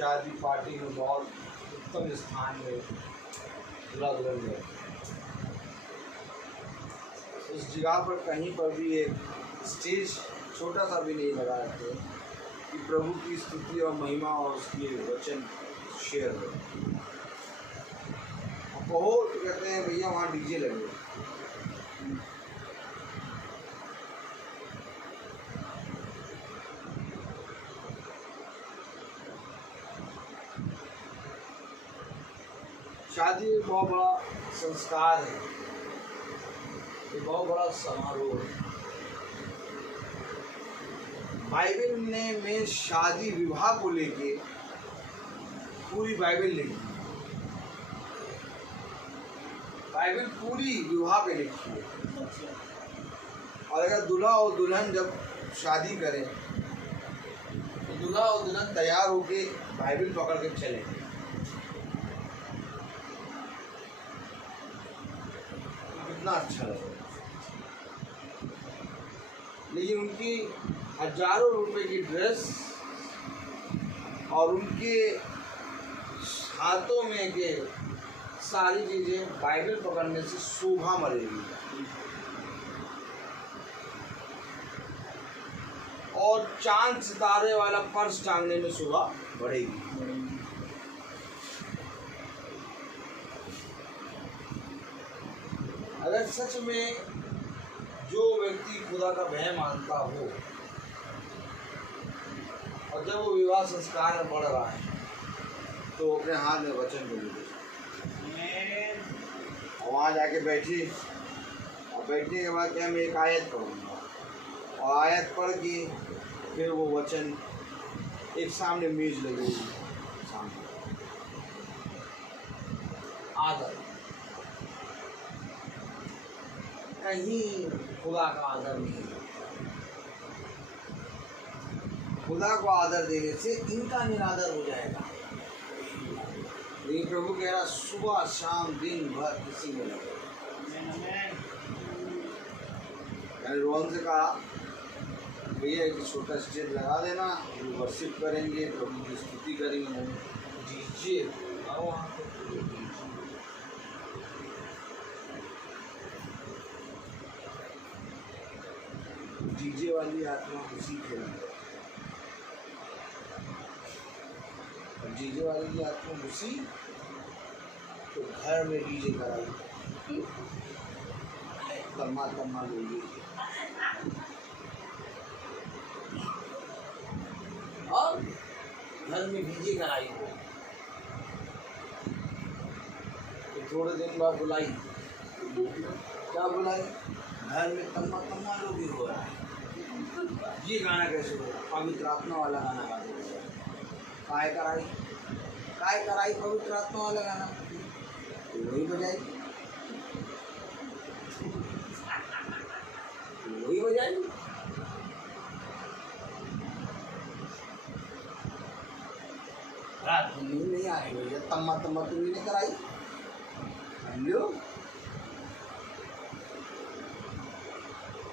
शादी पार्टी में बहुत उत्तम स्थान में दूल्हा दुल्हन है। उस जगह पर कहीं पर भी एक स्टेज छोटा सा भी नहीं लगा रहते कि प्रभु की स्तुति और महिमा और उसके वचन शेयर हो। कहो तो कहते हैं भैया वहाँ डीजे लगे। शादी बहुत बड़ा संस्कार है, ये बहुत बड़ा समारोह है। बाइबल में शादी विवाह को लेके पूरी बाइबल लिखी, बाइबल पूरी विवाह पे लिखी है। और अगर दूल्हा और दुल्हन जब शादी करें तो दूल्हा और दुल्हन तैयार होके बाइबल पकड़ के चले, कितना अच्छा लगे। लेकिन उनकी हजारों रुपए की ड्रेस और उनके हाथों में के सारी चीजें बाइबल पकड़ने से शोभा मरेगी और चांद सितारे वाला पर्स टांगने में शोभा बढ़ेगी। अगर सच में जो व्यक्ति खुदा का भय मानता हो और जब वो विवाह संस्कार में बढ़ रहा है तो अपने हाथ में वचन को ले और वहाँ जाके बैठी और बैठने के बाद क्या मैं एक आयत पढ़ूँगा और आयत पढ़ के फिर वो वचन एक सामने मेज लगेगी, सामने आदर, कहीं खुदा का आदर नहीं। खुदा को आदर देने से इनका निरादर हो जाएगा। लेकिन प्रभु कह रहा सुबह शाम दिन भर किसी में लगे। मैंने रोहन से कहा भैया एक छोटा स्टेज लगा देना, वर्शिप करेंगे, प्रभु की स्तुति करेंगे, दीजिए डीजे वाली आत्मा खुशी खेलेंगे, डीजे वाली की आत्मा खुशी तो घर में डीजे कराई, तम्मा तम्मा लोगी और घर में डीजे कराई हो। तो थोड़े दिन बाद बुलाई, क्या बुलाई? घर में तम्मा तम्मा लोगी हो रहा है। ये गाना कैसे हो? पवित्र आत्मा वाला गाना गा दो। काय कराई पवित्र आत्मा वाला गाना, तो वही बजाएगी, वही बजाएगी। रात में नींद नहीं आ रही भैया, तम्मा तम्मा तुमने नहीं कराई। लो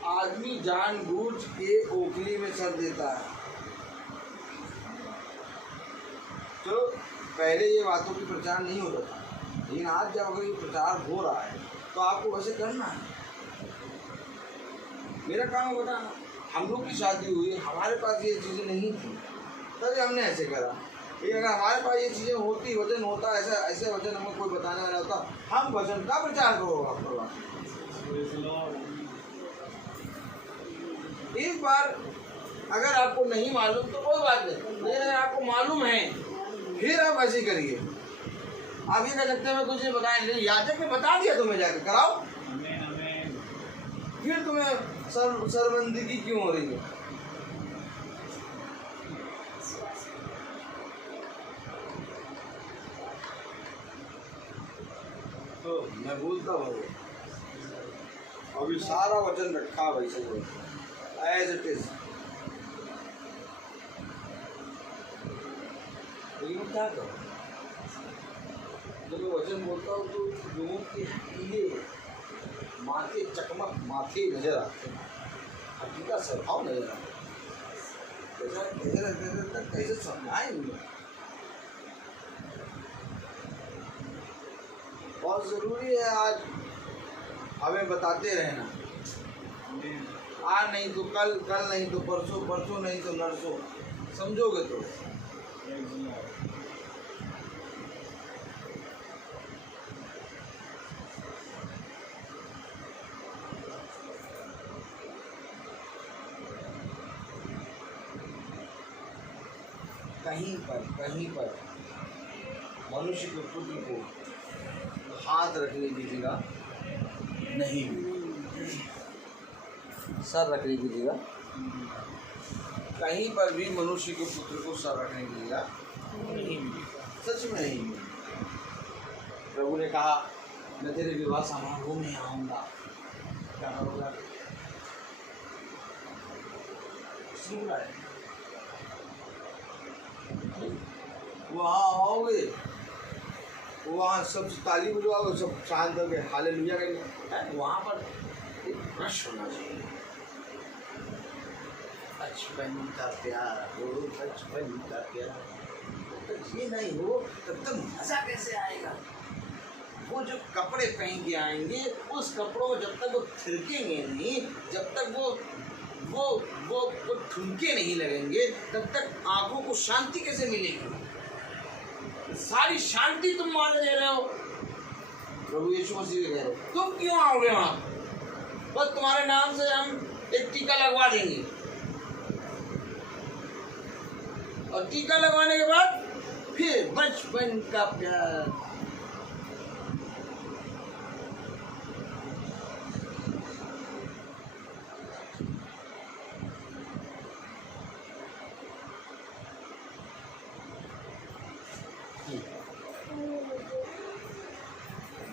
आदमी जानबूझ के ओखली में सर देता है। तो पहले ये बातों की प्रचार नहीं होता था, लेकिन आज जब अगर ये प्रचार हो रहा है तो आपको वैसे करना है। मेरा काम बताना, हम लोग की शादी हुई, हमारे पास ये चीज़ें नहीं थी तभी हमने ऐसे करा। लेकिन अगर हमारे पास ये चीज़ें होती, वचन होता, ऐसा ऐसे वचन हमें कोई बताने वाला होता, हम वचन का प्रचार करोगा। एक बार अगर आपको नहीं मालूम तो कोई बात नहीं, लेकिन अगर आपको मालूम है फिर आप ऐसे करिए। आप ये कह सकते हैं तुझे बताएं, नहीं याजक ने बता दिया तुम्हें, जाकर कराओ। फिर तुम्हें शर्मिंदगी क्यों हो रही है? तो मैं बोलता हूँ अभी सारा वचन रखा वैसे एज इट इज। लेकिन क्या करो, जब मैं वचन बोलता हूँ तो लोगों के पीले माथे, चकमक माथे नजर आते हैं, हकीकत स्वभाव नजर आते हैं। कैसे समझाएंगे? बहुत ज़रूरी है आज हमें बताते रहना। आज नहीं तो कल, कल नहीं तो परसों, परसों नहीं तो नरसों, समझोगे तो। कहीं पर मनुष्य के पुत्र को हाथ रखने की जगह नहीं मिली, सर रखने की जगह, कहीं पर भी मनुष्य के पुत्र को सर रखने की जगह नहीं मिली, सच में नहीं मिली। प्रभु ने कहा मैं तेरे विवाह समारोह में आऊँगा, क्या होगा? वहाँ आओगे, वहाँ सब ताली बजवाओगे, सब शांत हो गए, हालेलुया करेंगे। वहाँ पर एक रश होना चाहिए, बचपन का प्यार हो, बचपन का प्यार। तब ये नहीं हो तब तक मजा कैसे आएगा? वो जो कपड़े पहन के आएंगे, उस कपड़ों को जब तक वो थिरकेंगे नहीं, जब तक वो ठुमके नहीं लगेंगे, तब तक आंखों को शांति कैसे मिलेगी? सारी शांति तुम मारे दे रहे हो। प्रभु यीशु मसीह कह रहे हो, तुम क्यों आओगे वहां? बस तुम्हारे नाम से हम एक टीका लगवा देंगे, और टीका लगवाने के बाद फिर बचपन का प्यार।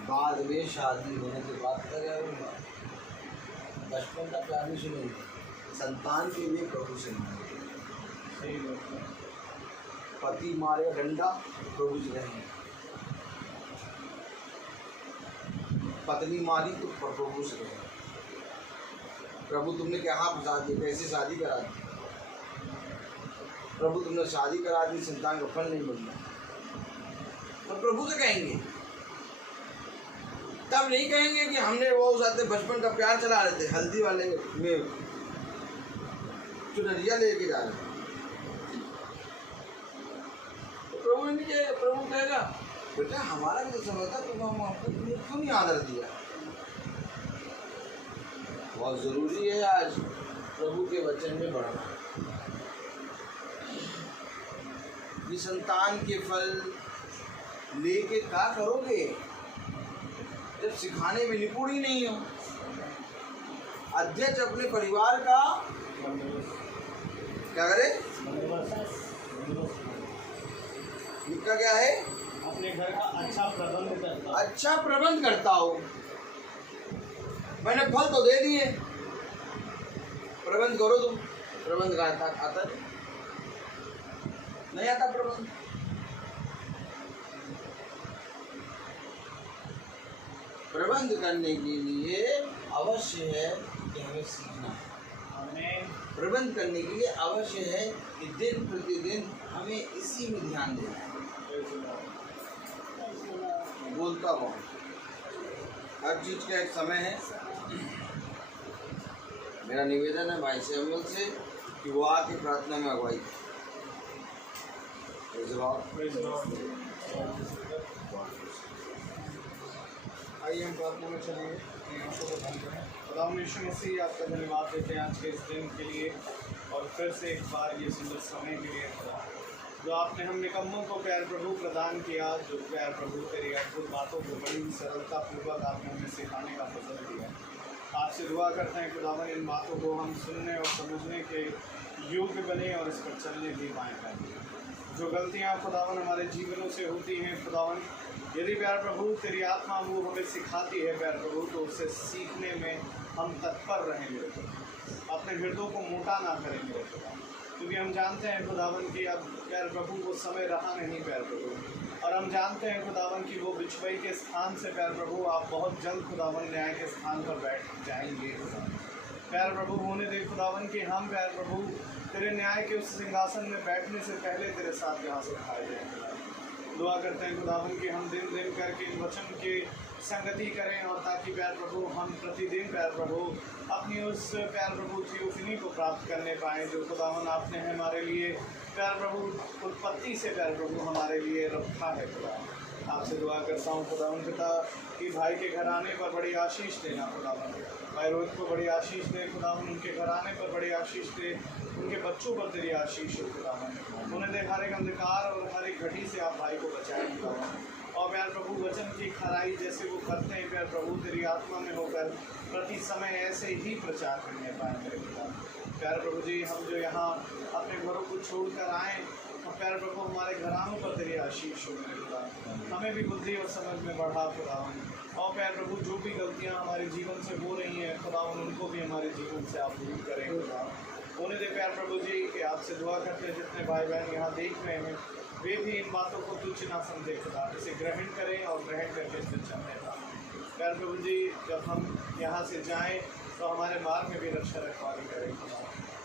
बाद में शादी होने के बाद करेगा, बचपन का प्यार नहीं सुनेंगे, संतान के लिए प्रभु से मांगे। पति मारे डंडा, प्रभु से रहेंगे। पत्नी मारी तो प्रभु से रहेंगे। प्रभु तुमने क्या फंसा दिया, कैसे शादी करा दी? प्रभु तुमने शादी करा दी, संतान का फल नहीं मिलना, तो प्रभु से कहेंगे। तब नहीं कहेंगे कि हमने वो साथ बचपन का प्यार चला रहे थे, हल्दी वाले में चुनरिया लेके जा रहे। तो प्रभु नहीं कहेगा, प्रभु कहेगा बेटा हमारा भी तो समय था, तुम हम आपको क्यों नहीं आदर दिया? बहुत जरूरी है आज प्रभु के वचन में बढ़ना। ये संतान के फल लेके क्या करोगे जब सिखाने में निपुण ही नहीं हो? अध्यक्ष अपने परिवार का क्या करे? इनका क्या है? अपने घर का अच्छा प्रबंध करता, अच्छा प्रबंध करता हो। मैंने फल तो दे दिए, प्रबंध करो तुम। प्रबंध का आता नहीं आता प्रबंध। प्रबंध करने के लिए अवश्य है कि हमें सीखना। हमें प्रबंध करने के लिए अवश्य है कि दिन प्रतिदिन हमें इसी में ध्यान देना है। बोलता हूँ हर चीज का एक समय है। मेरा निवेदन है भाई सैमुअल से कि वो आके प्रार्थना में अगुवाई। आइए हम प्रार्थना में चलेंगे। खुदा यीशु मसीह आपका धन्यवाद देते हैं आज के इस दिन के लिए, और फिर से एक बार ये सुंदर समय के लिए खुदा, जो आपने हम निकम्मों को प्यार प्रभु प्रदान किया, जो प्यार प्रभु तेरी अद्भुत बातों को बड़ी सरलता पूर्वक आपने हमें सिखाने का फजल दिया। आपसे दुआ करते हैं खुदावन इन बातों को हम सुनने और समझने के योग्य बने और इस पर चलने भी पाएँ। जो गलतियाँ खुदावन हमारे जीवनों से होती हैं खुदावन, यदि प्यार प्रभु तेरी आत्मा वो हमें सिखाती है प्यार प्रभु, तो उससे सीखने में हम तत्पर रहेंगे। अपने हृदय को मोटा ना करेंगे खुदा, क्योंकि हम जानते हैं खुदावन कि अब प्यार प्रभु वो समय रहा नहीं प्यार प्रभु, और हम जानते हैं खुदावन कि वो बिछुई के स्थान से प्यार प्रभु आप बहुत जल्द खुदावन न्याय के स्थान पर बैठ जाएंगे खुदा। प्यार प्रभु होने दे खुदावन कि हम प्यार प्रभु तेरे न्याय के उस सिंहासन में बैठने से पहले तेरे साथ यहाँ से खाए जाए। दुआ करते हैं खुदावन कि हम दिन दिन करके इन वचन के संगति करें, और ताकि प्यार प्रभु हम प्रतिदिन प्यार प्रभु अपनी उस प्यार प्रभु थियोफनी को प्राप्त करने पाएँ, जो खुदावन आपने हमारे लिए प्यार प्रभु उत्पत्ति से प्यार प्रभु हमारे लिए रखा है खुदा। आपसे दुआ करता हूँ खुदावन पिता कि भाई के घराने पर बड़ी आशीष देना खुदावन, भाई रोहित को बड़ी आशीष दे खुदावन, उनके घराने पर बड़ी आशीष दे, उनके बच्चों पर तेरी आशीष हो खुदावन। उन्हें दे हर एक अंधकार और हर एक घड़ी से आप भाई को बचाएं खुदावन। और प्यार प्रभु वचन की खराई जैसे वो करते हैं प्यार प्रभु तेरी आत्मा में होकर प्रति समय ऐसे ही प्रचार करने पाए मेरे पिता। प्यार प्रभु जी हम जो यहाँ अपने घरों को छोड़कर आए और प्यार प्रभु हमारे घरानों पर तेरी आशीष हो मेरे पिता। हमें भी बुद्धि और समझ में बढ़ा खुदावन। और प्यार प्रभु जो भी गलतियाँ हमारे जीवन से हो रही हैं खुदावन उनको भी हमारे जीवन से आप दूर करें खुदा। होने दे प्यार प्रभु जी कि आपसे दुआ करते हैं जितने भाई बहन यहाँ देख रहे हैं वे भी इन बातों को तुच्छ ना समझे खुदा, इसे ग्रहण करें और ग्रहण करके इससे चलने का। प्यार प्रभु जी जब हम यहाँ से जाएं तो हमारे मार्ग में भी रक्षा रखवाली करें खुदा।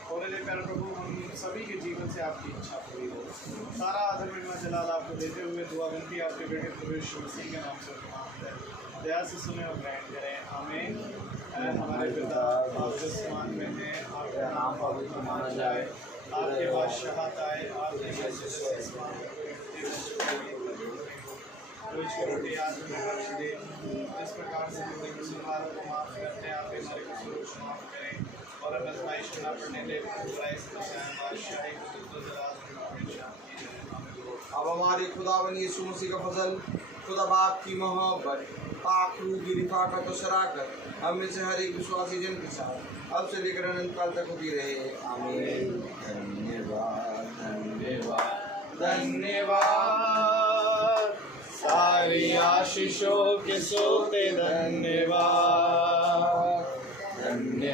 होने दे प्यार प्रभु हम सभी के जीवन से आपकी इच्छा पूरी हो। सारा आदर महिमा जलाल आपको देते हुए दुआ विनती आपके बेटे प्रभु यीशु मसीह के नाम से मांगते हैं। दया से सुने और ग्रहण करें आमीन। ऐ हमारे पिता आप जो आसमान में हैं आपका नाम पवित्र माना जाए, आपके बादशाहत आए, आपके रोटी आज में बख्श दे। जिस प्रकार से हमने कसूरवारों को माफ करते हैं आप हमारे कसूरों को माफ करें और हमें आज़माइश में ना पड़ने दे बादशाही अब हमारे खुदावन यीशु मसीह का फजल, खुदा बाप की मोहब्बत, पाक रूह की रिफाकत और शराकत हम में से हर एक विश्वासी जन के साथ अब से लेकर अनंत काल तक होती रहे आमीन। धन्यवाद धन्यवाद धन्यवाद सारी आशीषों के सोते धन्यवाद।